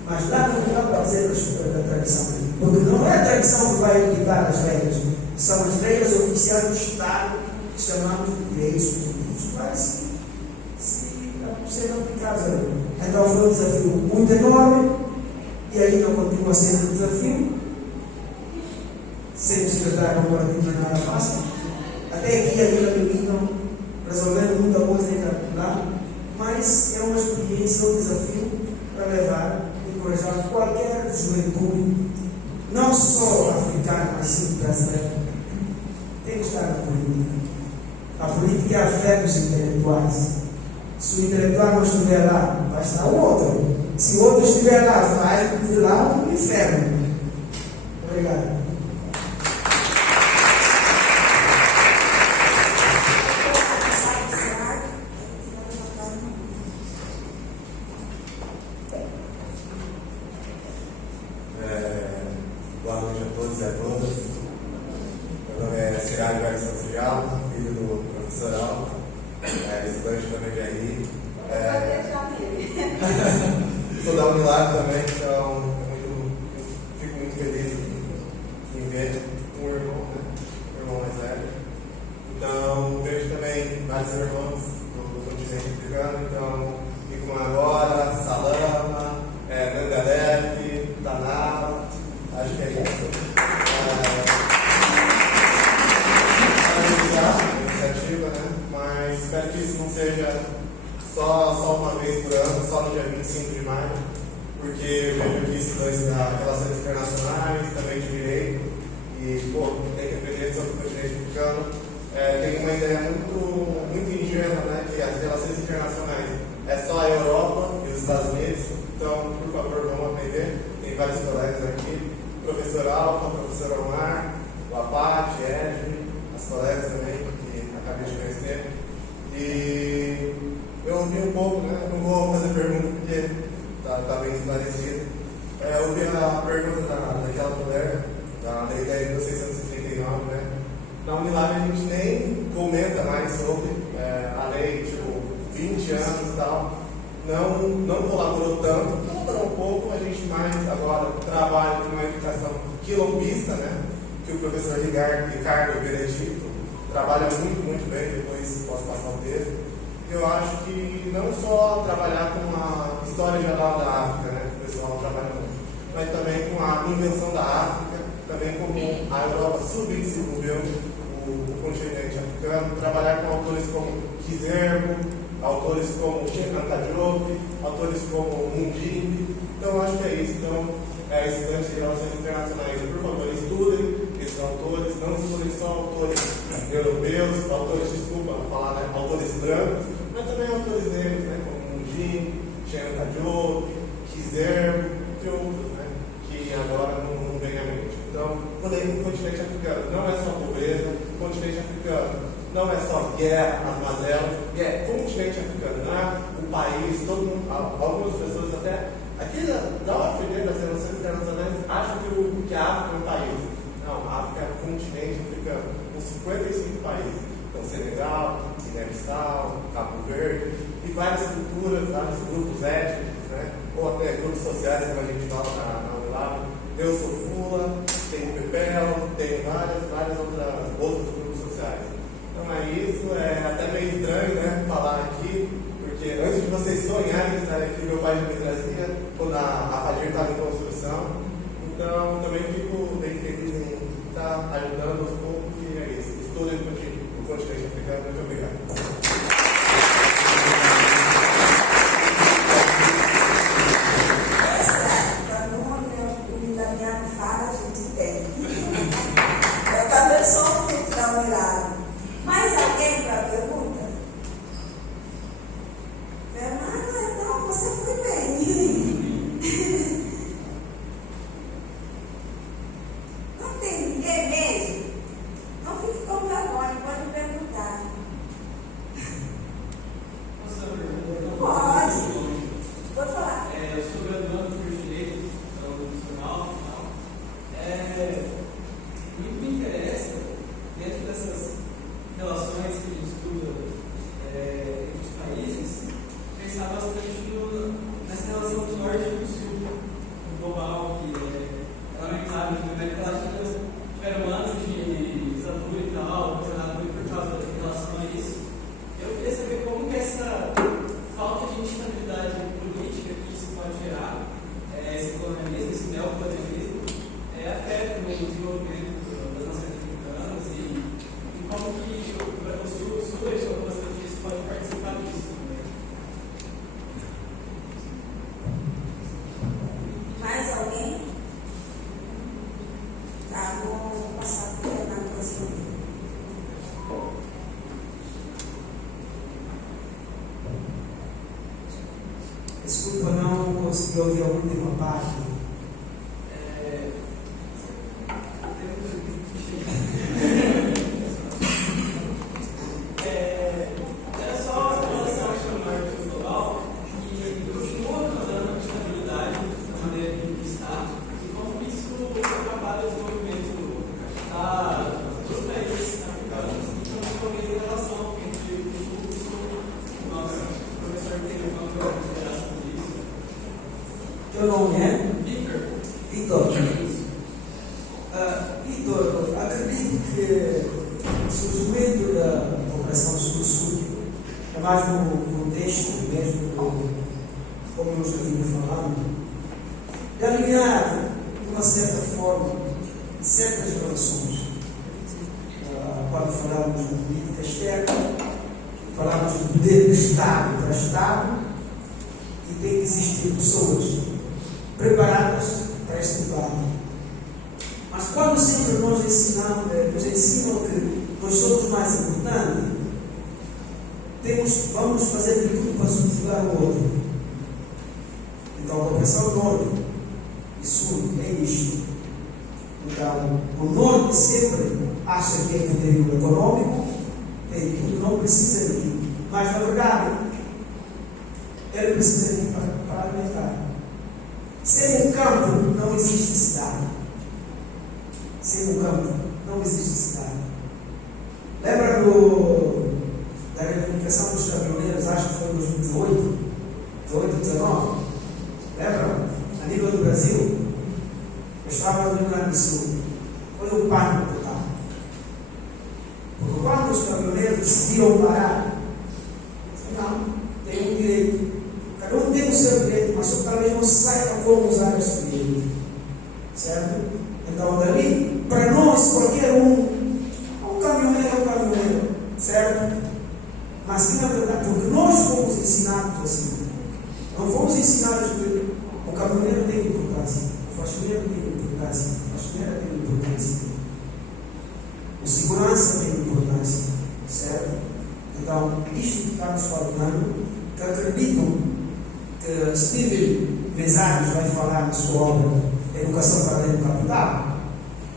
mas lá não dá para dizer respeito da tradição. Porque não é a tradição que vai ditar as regras, são as regras oficiais do Estado, que chamamos de direitos políticos. Vai ser aplicado. Então foi um desafio muito enorme, e ainda continua sendo um desafio. Ser secretário de um partido não é nada fácil. Até aqui ainda menino, resolvendo muita coisa ainda lá, mas é uma experiência, um desafio para levar e encorajar qualquer juventude, não só africana, mas sim brasileira. Tem que estar na política. A política é a fé dos intelectuais. Se o intelectual não estiver lá, vai estar o outro. Se o outro estiver lá, vai de lá para o inferno. Obrigado. Boa noite a todos e a todas. Meu nome é Cirário Velho Santos Galo, filho do professor Alva, estudante também de RI. Sou da Unilag também, então fico muito feliz em ver um irmão, né? Um irmão mais velho. Então, vejo também vários irmãos do continente africano, então, Icumã agora, Salama, Gangalef, Tanal. Acho que é isso. Iniciativa, né? Mas espero que isso não seja só uma vez por ano, só no dia 25 de maio, porque eu vejo aqui estudantes da Relações Internacionais, também de Direito, e, tem que aprender sobre o continente africano. Tem uma ideia muito ingênua, né? Que as relações internacionais é só a Europa e os Estados Unidos. vários colegas aqui, o professor Alfa, o professor Omar, o Apate, Edwin, as colegas também, que acabei de conhecer. E eu ouvi um pouco, né? Não vou fazer pergunta porque está bem esclarecido. Eu ouvi a pergunta daquela mulher, da Lei 10.639, né? Na Unilab a gente nem comenta mais sobre a lei, tipo, 20 anos e tal. Não colaborou tanto, colaborou um pouco, a gente mais agora trabalha com uma educação quilombista, né? Que o professor Ricardo Benedito trabalha muito bem, depois posso passar o texto. Eu acho que não só trabalhar com a história geral da África, né? Que o pessoal trabalha muito, mas também com a invenção da África, também como a Europa subdesenvolveu o continente africano, trabalhar com autores como Kizerbo, autores como Cheikh Diop, autores como Mundimbe. Então, eu acho que é isso. Então, estudantes de relações internacionais, por favor, estudem esses autores, não estudem só autores europeus, autores brancos, mas também autores negros, né, como Mundimbe, Cheikh Diop, Kizerbo, entre outros, né, que agora não vem à mente. Então, quando eu digo continente africano, não é só pobreza, o continente africano não é só guerra, as mazelas, é continente africano, não é o país, todo mundo, algumas pessoas até, aqui da UFG, das relações internacionais, acham que a África é um país. Não, a África é um continente africano, com 55 países. Então, Senegal, Guiné-Bissau, Cabo Verde, e várias culturas, vários grupos étnicos, né? Ou até grupos sociais, como a gente fala na Unilab. Eu sou Fula, tenho Pepel, tenho várias outros grupos sociais. Então é isso, é até meio estranho, né, falar aqui, porque antes de vocês sonharem estar aqui, meu pai já me trazia, quando a Fadir estava em construção. Então também fico bem feliz em estar ajudando aos poucos, e é isso. Estudem o continente africano. Muito obrigado. Mais alguém para a pergunta? Fernanda, então você foi bem. Não tem ninguém mesmo? Não fique com vergonha, pode perguntar. Pode falar. Eu sou graduando por Direito Profissional. Me interessa, dentro dessas relações que a gente estuda entre os países, pensar bastante nessa relação do norte e do sul, global, que é lamentável. Na América Latina tiveram anos de ditadura e tal, por causa da relação a isso. Eu queria saber como que essa falta de instabilidade política que isso pode gerar, esse colonialismo, esse neocolonialismo, afeta o desenvolvimento das nações africanas e como que o Sul e o Ocidente pode participar disso também. Mais alguém? Tá, vou passar para o Fernando para responder. Desculpa, não consegui ouvir a última parte. Era só em relação ao marco global, que continua causando instabilidade da maneira que está, e como isso atrapalha o desenvolvimento dos países africanos, e também a relação entre o Sul e o Sul. O nosso professor tem uma consideração disso. Teu nome é? Victor. Vitor, acredito que o surgimento da Operação Sul-Sul é mais no contexto mesmo, como eu já vinha falando, de alinhar, de uma certa forma, certas relações. Quando falamos de política externa, falamos do poder do Estado para Estado, e tem que existir pessoas preparadas para este debate. Mas quando sempre nos ensinam que nós somos mais importantes, vamos fazer de tudo para subjugar o outro. Então, a Operação Norte e sul é isto. Então, o norte sempre acha que é poderio econômico, tem tudo, não precisa de mim. Mas, na verdade, ele precisa de mim para alimentar. Sem um campo, não existe cidade. Sem um campo, não existe cidade. Lembra da reivindicação dos caminhoneiros, acho que foi em 2018, 2019? Lembram? A nível do Brasil, eu estava no Rio Grande do Sul. Foi um pânico total. Porque quando os caminhoneiros decidiram parar, não, tem um direito. Cada um tem o seu direito, mas só talvez não saiba como usar esse direito. Certo? Então, dali, para nós, qualquer um caminhoneiro é um caminhoneiro. Certo? Mas, na verdade, porque nós fomos ensinados assim. Não fomos ensinados que o caminhoneiro tem importância, o faxineiro tem importância, a faxineira tem importância, o segurança tem importância. Certo? Então, isto que estamos falando, que acredito que Steven Mesaros vai falar na sua obra Educação para Dentro do Capital.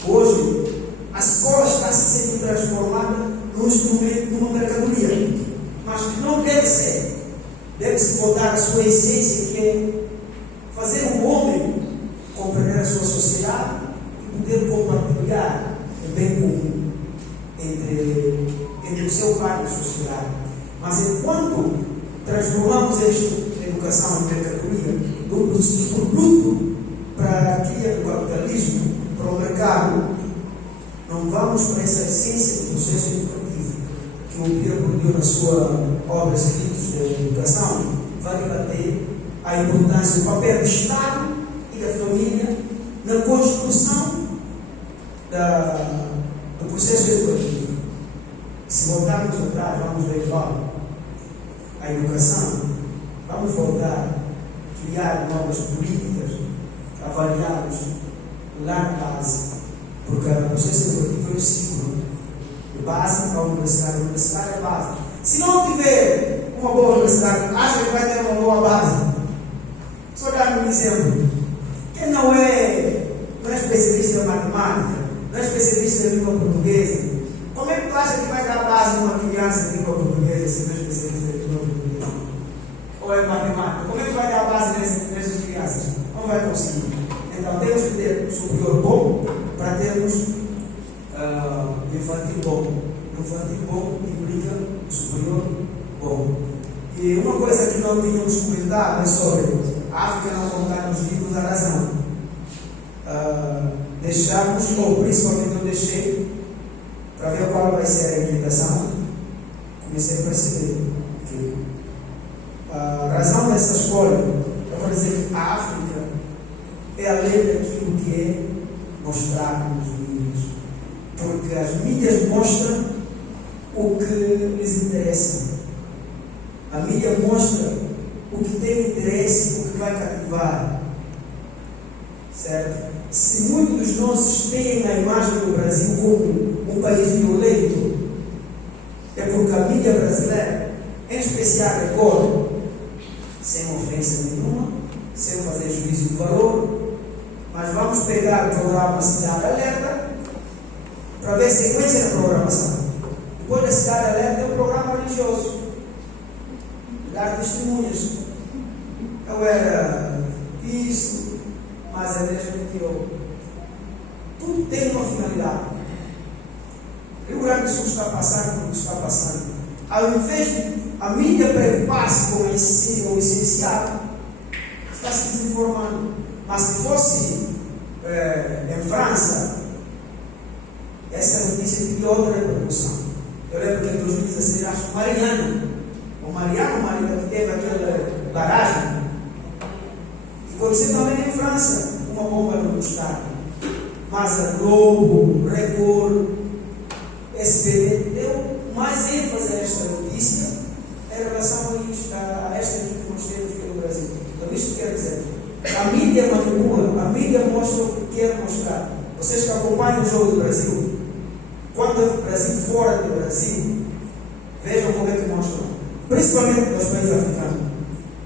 Hoje, a escola está sendo transformada num instrumento, numa mercadoria, mas que não deve ser. Deve-se voltar à sua essência, que é fazer o homem compreender a sua sociedade e poder compartilhar o bem comum entre o seu pai e a sociedade. Mas enquanto transformamos esta educação em mercadoria, do produto para a cria do capitalismo, para o mercado, não vamos para essa essência do processo educativo que o Pierre Bourdieu, na sua obra Escritos de Educação, vai debater a importância do papel do Estado e da família na construção do processo educativo. Se voltarmos atrás, vamos ver logo a educação, vamos voltar a criar novas políticas, avaliá-los lá na base, porque o processo educativo é o ciclo de base para a universidade. A universidade é a base. Se não tiver uma boa universidade, acha que vai ter uma boa base. Só dar um exemplo. Quem não é especialista em matemática, não é especialista em língua portuguesa, como é que tu acha que vai dar base a uma criança em língua portuguesa se não é especialista em língua portuguesa? Ou é matemática? Como é que vai dar base nessas crianças? Não vai conseguir. Então temos que ter um superior bom para termos infantil bom. Infantil bom implica um superior bom. E uma coisa que não tínhamos comentado é sobre a África não contar nos livros a razão. Deixamos, ou principalmente eu deixei, para ver qual vai ser a implicação, comecei a perceber que a razão dessa escolha é para dizer que a África é além daquilo que é mostrado nos livros, porque as mídias mostram o que lhes interessa. A mídia mostra o que tem interesse, o que vai cativar. Certo? Se muitos dos nossos têm a imagem do Brasil como um país violento, é porque a mídia brasileira, em especial agora, sem ofensa nenhuma, sem fazer juízo de valor, mas vamos pegar o programa Cidade Alerta para ver sequência da programação. Depois da Cidade Alerta é um programa religioso, dar testemunhas. Eu era isso, mas a igreja me tirou. Tudo tem uma finalidade. O Rio Grande do Sul está passando por o que está passando. Ao invés de a mídia preocupar-se com o essencial, está se desinformando. Mas se fosse em França, essa notícia teria outra repercussão. Eu lembro que em 2016, acho que o Mariano que teve aquela barragem, aconteceu também em França, uma bomba no estado. Mas a Globo, Record, SBT deu mais ênfase a esta notícia em relação a esta que nós temos aqui no Brasil. Então, isto quer dizer, a mídia manipula, a mídia mostra o que quer mostrar. Vocês que acompanham o jogo do Brasil, quando é o Brasil fora do Brasil, vejam como é que mostram, principalmente nos países africanos.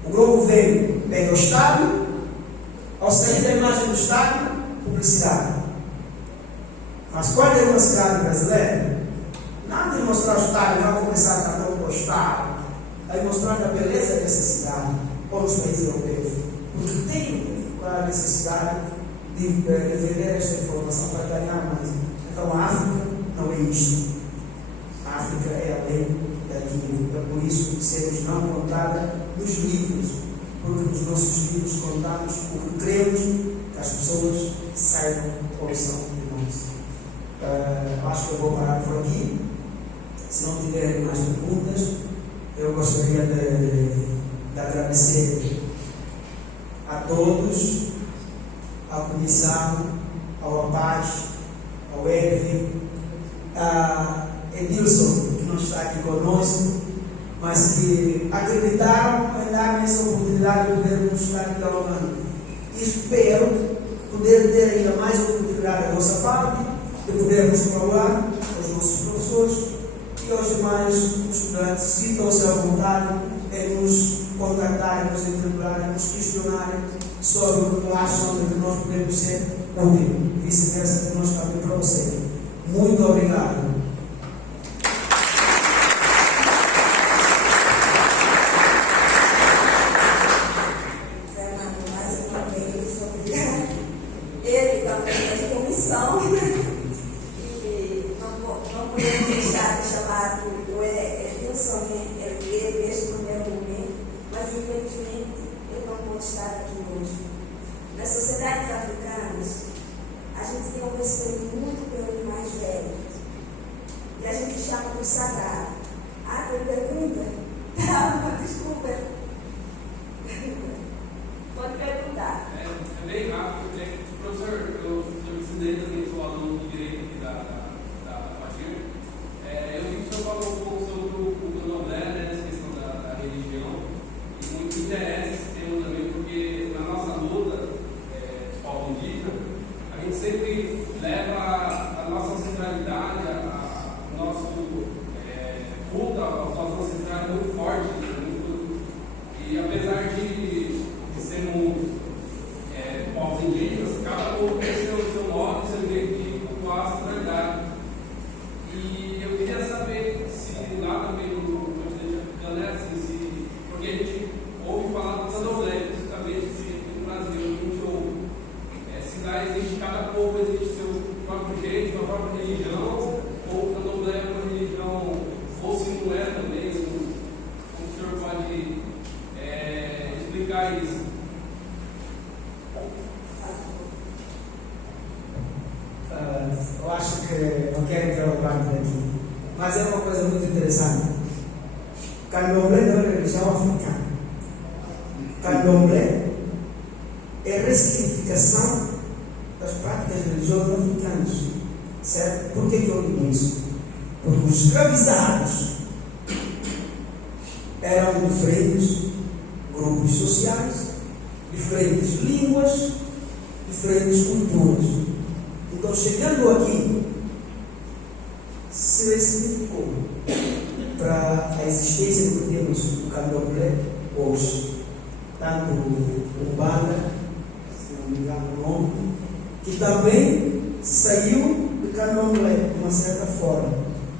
O Globo vem ao estádio, Ao sair da imagem do estádio, publicidade. Mas quando é uma cidade brasileira, nada de mostrar o estádio, vai começar a cartão postal, aí mostrar a beleza dessa cidade, ou nos países europeus. Porque tem a necessidade de vender esta informação para ganhar mais. Então a África não é isto. A África é além daquilo. É por isso que sermos não contados nos livros, porque nos nossos livros contamos porque queremos que as pessoas saibam quais são de nós. Acho que eu vou parar por aqui. Se não tiverem mais perguntas, eu gostaria de agradecer a todos, à comissão, ao Apache, ao Edwin, a Edilson, que não está aqui conosco, mas que acreditaram em dar essa oportunidade de podermos estar dialogando. E espero poder ter ainda mais oportunidade da vossa parte, de podermos falar aos nossos professores e aos demais estudantes. Sintam-se à vontade em nos contactarem, nos interpelarem, nos questionarem sobre o que acham de que nós podemos ser útil. Vice-versa, que nós estamos para vocês. Muito obrigado. Nas sociedades africanas, a gente tem um respeito muito pelos mais velhos. E a gente chama do sagrado. Ah, tem pergunta? Tá, desculpa. Pode perguntar. É bem rápido. Professor, eu estudei também, sou aluno de direito aqui da FATIR. Eu vi que o senhor falou um pouco sobre o candomblé, né, essa questão da religião. E muito interessa esse tema também, porque na nossa luta, Paulo indígena, a gente sempre leva a nossa ancestralidade, o nosso culto aos nossos ancestrais muito forte. E apesar de sermos povos indígenas, cada povo tem seu modo, seu jeito de cultuar a ancestralidade. E eu queria saber se lá também no continente africano é assim, porque a gente ouve falar do candomblé, especificamente no Brasil, a gente ouve. Se lá existe, cada povo existe seu próprio jeito, sua própria religião, ou o candomblé é uma religião, ou se não é também, como o senhor pode explicar isso? Eu acho que não quero interromper aqui, mas é uma coisa muito interessante. Candomblé não é religião africana. Candomblé é ressignificação das práticas religiosas africanas. Certo? Por que eu digo isso? Porque os escravizados eram diferentes grupos sociais, diferentes línguas, diferentes culturas. Então, chegando aqui, se ressignificou para a existência que temos do candomblé hoje. Tanto o Umbanda, se não me engano o nome, que também saiu do candomblé de uma certa forma,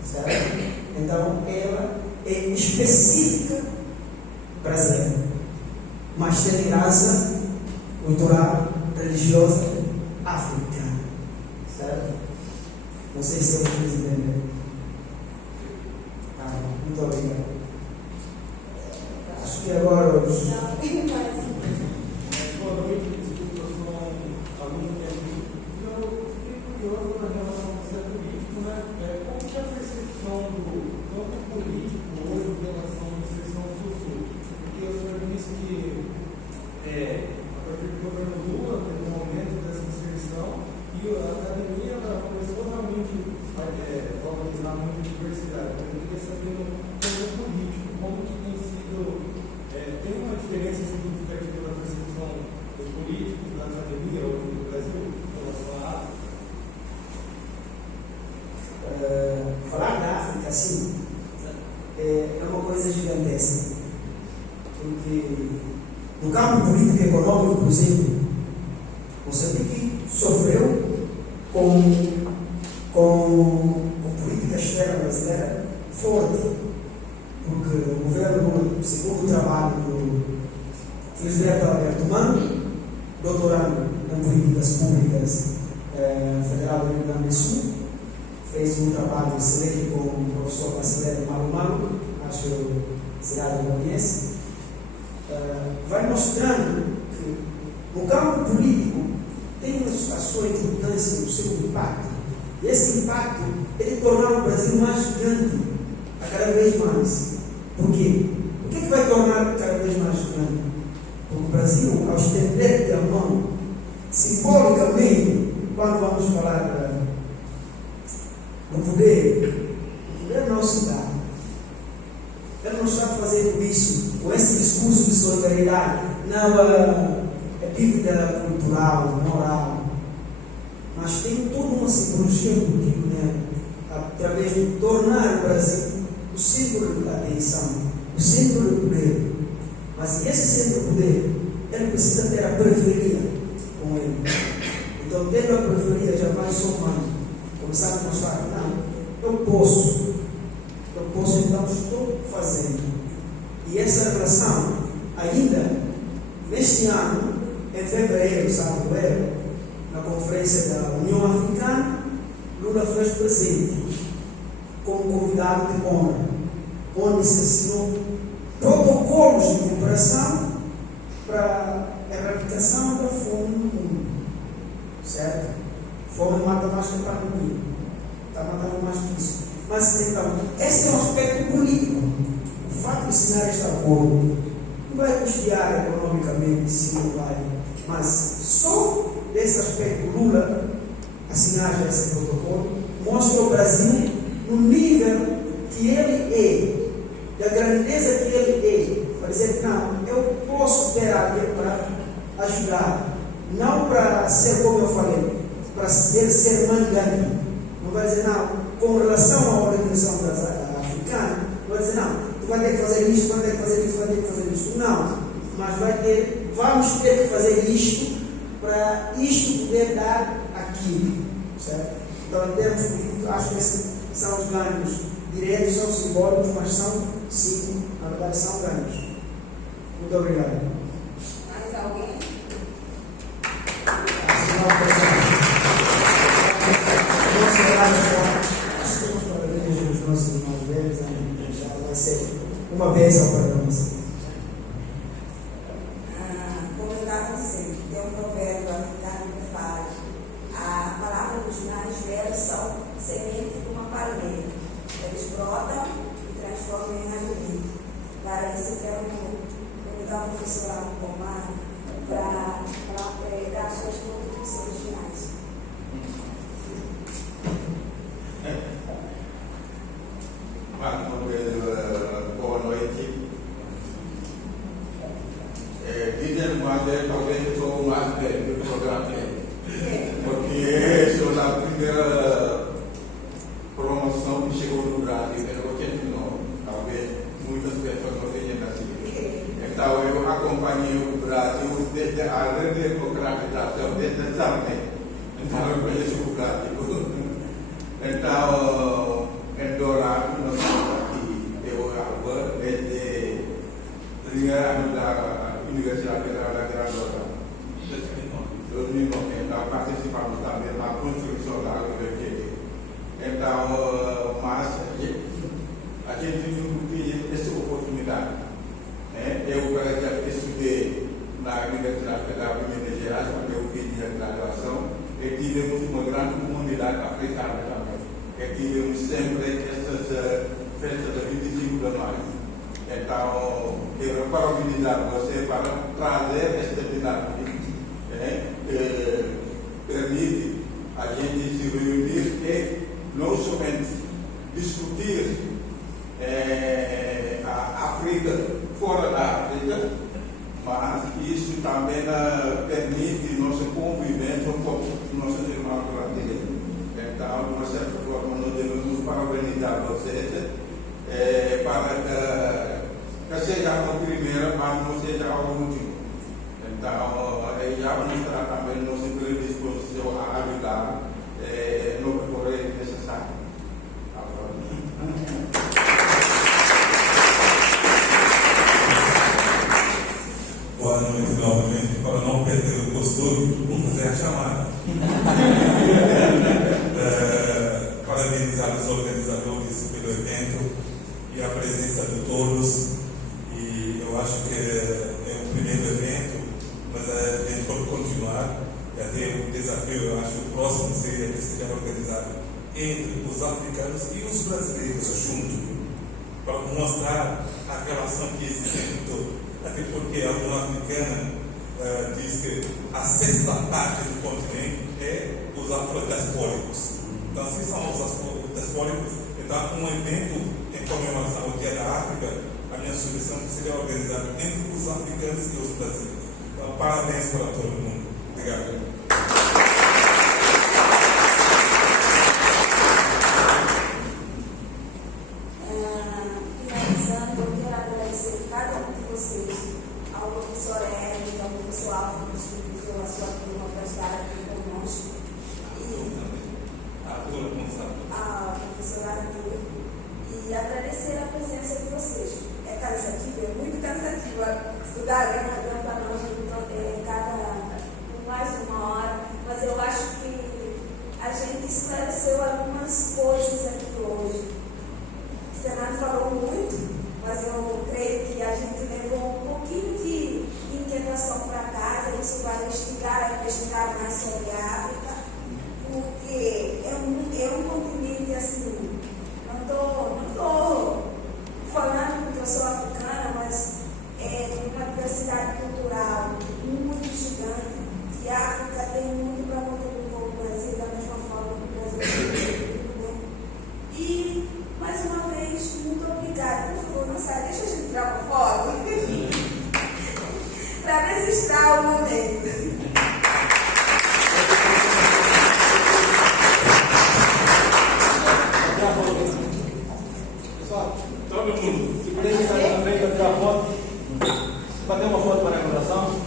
certo? Então ela é específica brasileira, mas tem herança cultural, religiosa, africana, certo? Não sei se eu me fiz entender. Muito obrigado. Acho que agora os... Boa noite, desculpa, eu sou aluno de direito. Eu fiquei curioso na relação ao ser político, né? Como que é a percepção do campo político hoje em relação à inserção social? Porque o senhor disse que a partir do governo Lula teve um aumento dessa inserção e a academia começou realmente a valorizar muito a diversidade. Eu queria saber no campo político como que tem sido. Tem uma diferença significativa na percepção dos políticos da academia ou do Brasil em relação à África? Falar da África, sim, é uma coisa gigantesca. Porque no campo político e econômico, por exemplo, Moçambique sofreu com política externa brasileira forte, porque o governo, segundo o trabalho do Filiberto Alberto Mano, doutorando em políticas públicas federal do Rio Grande do Sul, fez um trabalho excelente com o professor Marcelo Malo, acho que será que conhece, vai mostrando que no campo político tem a sua importância, o seu impacto. E esse impacto é de tornar o Brasil mais grande, a cada vez mais. Por quê? O que vai tornar cada vez mais grande? Porque o Brasil, ao estender a mão, simbolicamente, quando vamos falar do poder não se dá. Ele não está fazendo isso com esse discurso de solidariedade, não é dívida cultural, moral, mas tem toda uma simbologia política, né? Através de tornar o Brasil o centro da atenção, o centro do poder. Mas esse centro do poder, ele precisa ter a periferia com ele. Então, tendo a periferia, já vai somando, começar a mostrar que não, eu posso, então estou fazendo. E essa relação, ainda neste ano, em fevereiro, salvo erro, na conferência da União Africana, Lula fez presente como convidado de honra, onde se assinou protocolos de cooperação para a erradicação da fome no mundo. Certo? Fome mata mais que a pandemia. Está matando mais que isso. Mas então, esse é um aspecto político. O fato de assinar este acordo não vai custear economicamente, se não vai. Mas só desse aspecto, Lula assinar esse protocolo mostra o Brasil no nível que ele é, da grandeza que ele é, para dizer, não, eu posso ter alguém para ajudar, não para ser, como eu falei, para ser mandante. Não vai dizer, não, com relação à organização africana, não vai dizer, não, tu vai ter que fazer isto, vai ter que fazer isto, vai ter que fazer isto. Não, mas vamos ter que fazer isto para isto poder dar aquilo. Certo? Então, em termos políticos, acho que esses são os ganhos diretos, são simbólicos, mas são, sim, na verdade, são ganhos. Muito obrigado. Mais alguém? Acho que os parabéns dos nossos irmãos velhos, já vai ser uma bênção para nós. Como eu estava dizendo, tem um provérbio africano que fala: a palavra dos mais velhos são sementes de uma palmeira. Eles brotam e transformam em árvore. Para isso, eu quero convidar o professor Alan Pomar para dar suas contribuições finais. Boa noite. Dizem que talvez sou o mais velho do programa, porque sou a primeira promoção que chegou no Brasil, era 89, talvez muitas pessoas não tenham nascido. Então eu acompanhei o Brasil desde a redemocratização, desde sempre. Então eu conheço o Brasil. Então, em Dourado, nós estamos aqui, eu agora, desde o primeiro ano da Universidade Federal da Grande Dourado. 2009, então participamos também na construção da universidade. Então, mas a gente não teve essa oportunidade. Eu, por exemplo, estudei na Universidade Federal de Minas Gerais, quando eu fiz minha graduação, e tivemos uma grande comunidade africana também. E tivemos sempre essas festas de 25 de maio. Então, eu parabenizar você para trazer esta dinâmica. Permite a gente se reunir e não somente discutir a África fora da África, mas isso também permite nossa convivência com nossos irmãos brasileiros. Então, de uma certa forma, nós devemos parabenizar vocês para que seja a primeira, mas não seja a última. Então, já vamos mostrar também nosso novamente, para não perder o costume, vou fazer a chamada. Parabenizar os organizadores pelo evento e a presença de todos. E eu acho que é o primeiro evento, mas a gente pode continuar. Já tem um desafio, eu acho, o próximo seria que seja organizado entre os africanos e os brasileiros juntos, para mostrar a relação que existe entre todos. Até porque a União Africana diz que a sexta parte do continente é os afrodiaspóricos. Então, se são os afrodiaspóricos, então um evento em comemoração ao Dia da África, a minha sugestão seria organizado entre os africanos e os brasileiros. Então, parabéns para todo mundo. Obrigado. Finalizando, eu quero agradecer cada um de vocês, ao professor Hélio, ao professor Alfa, que distribuiu a sua turma para estar aqui conosco, e ao professor Arthur, e agradecer a presença de vocês. É cansativo, é muito cansativo estudar para nós, mais de uma hora, mas eu acho que a gente esclareceu algumas coisas aqui hoje. O Fernando falou muito, mas eu creio que a gente levou um pouquinho de inquietação para casa. Isso vai investigar mais sobre a África, porque é um continente assim. Não estou falando porque eu sou africana, mas é uma diversidade cultural muito gigante. E a África tem muito para contribuir com o Brasil, da mesma forma que o Brasil tem. E, mais uma vez, muito obrigada. Por favor, não sai, deixa a gente tirar uma foto para registrar o momento. Pessoal, todo mundo, deixa eu sair na frente para tirar foto. Bater uma foto para a recordação.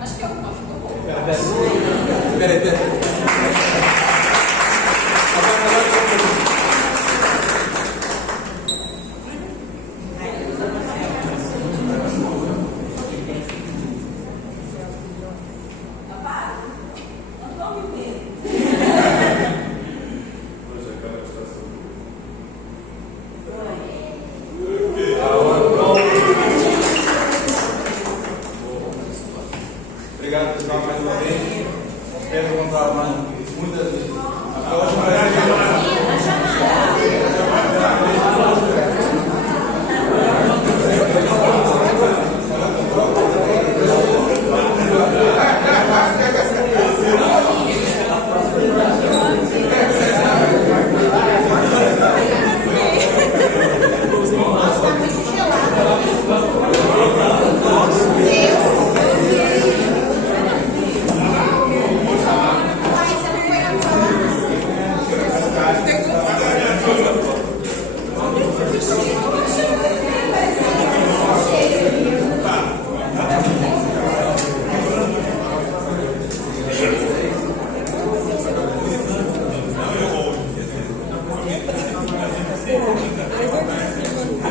Acho que alguma ficou boa. Peraí.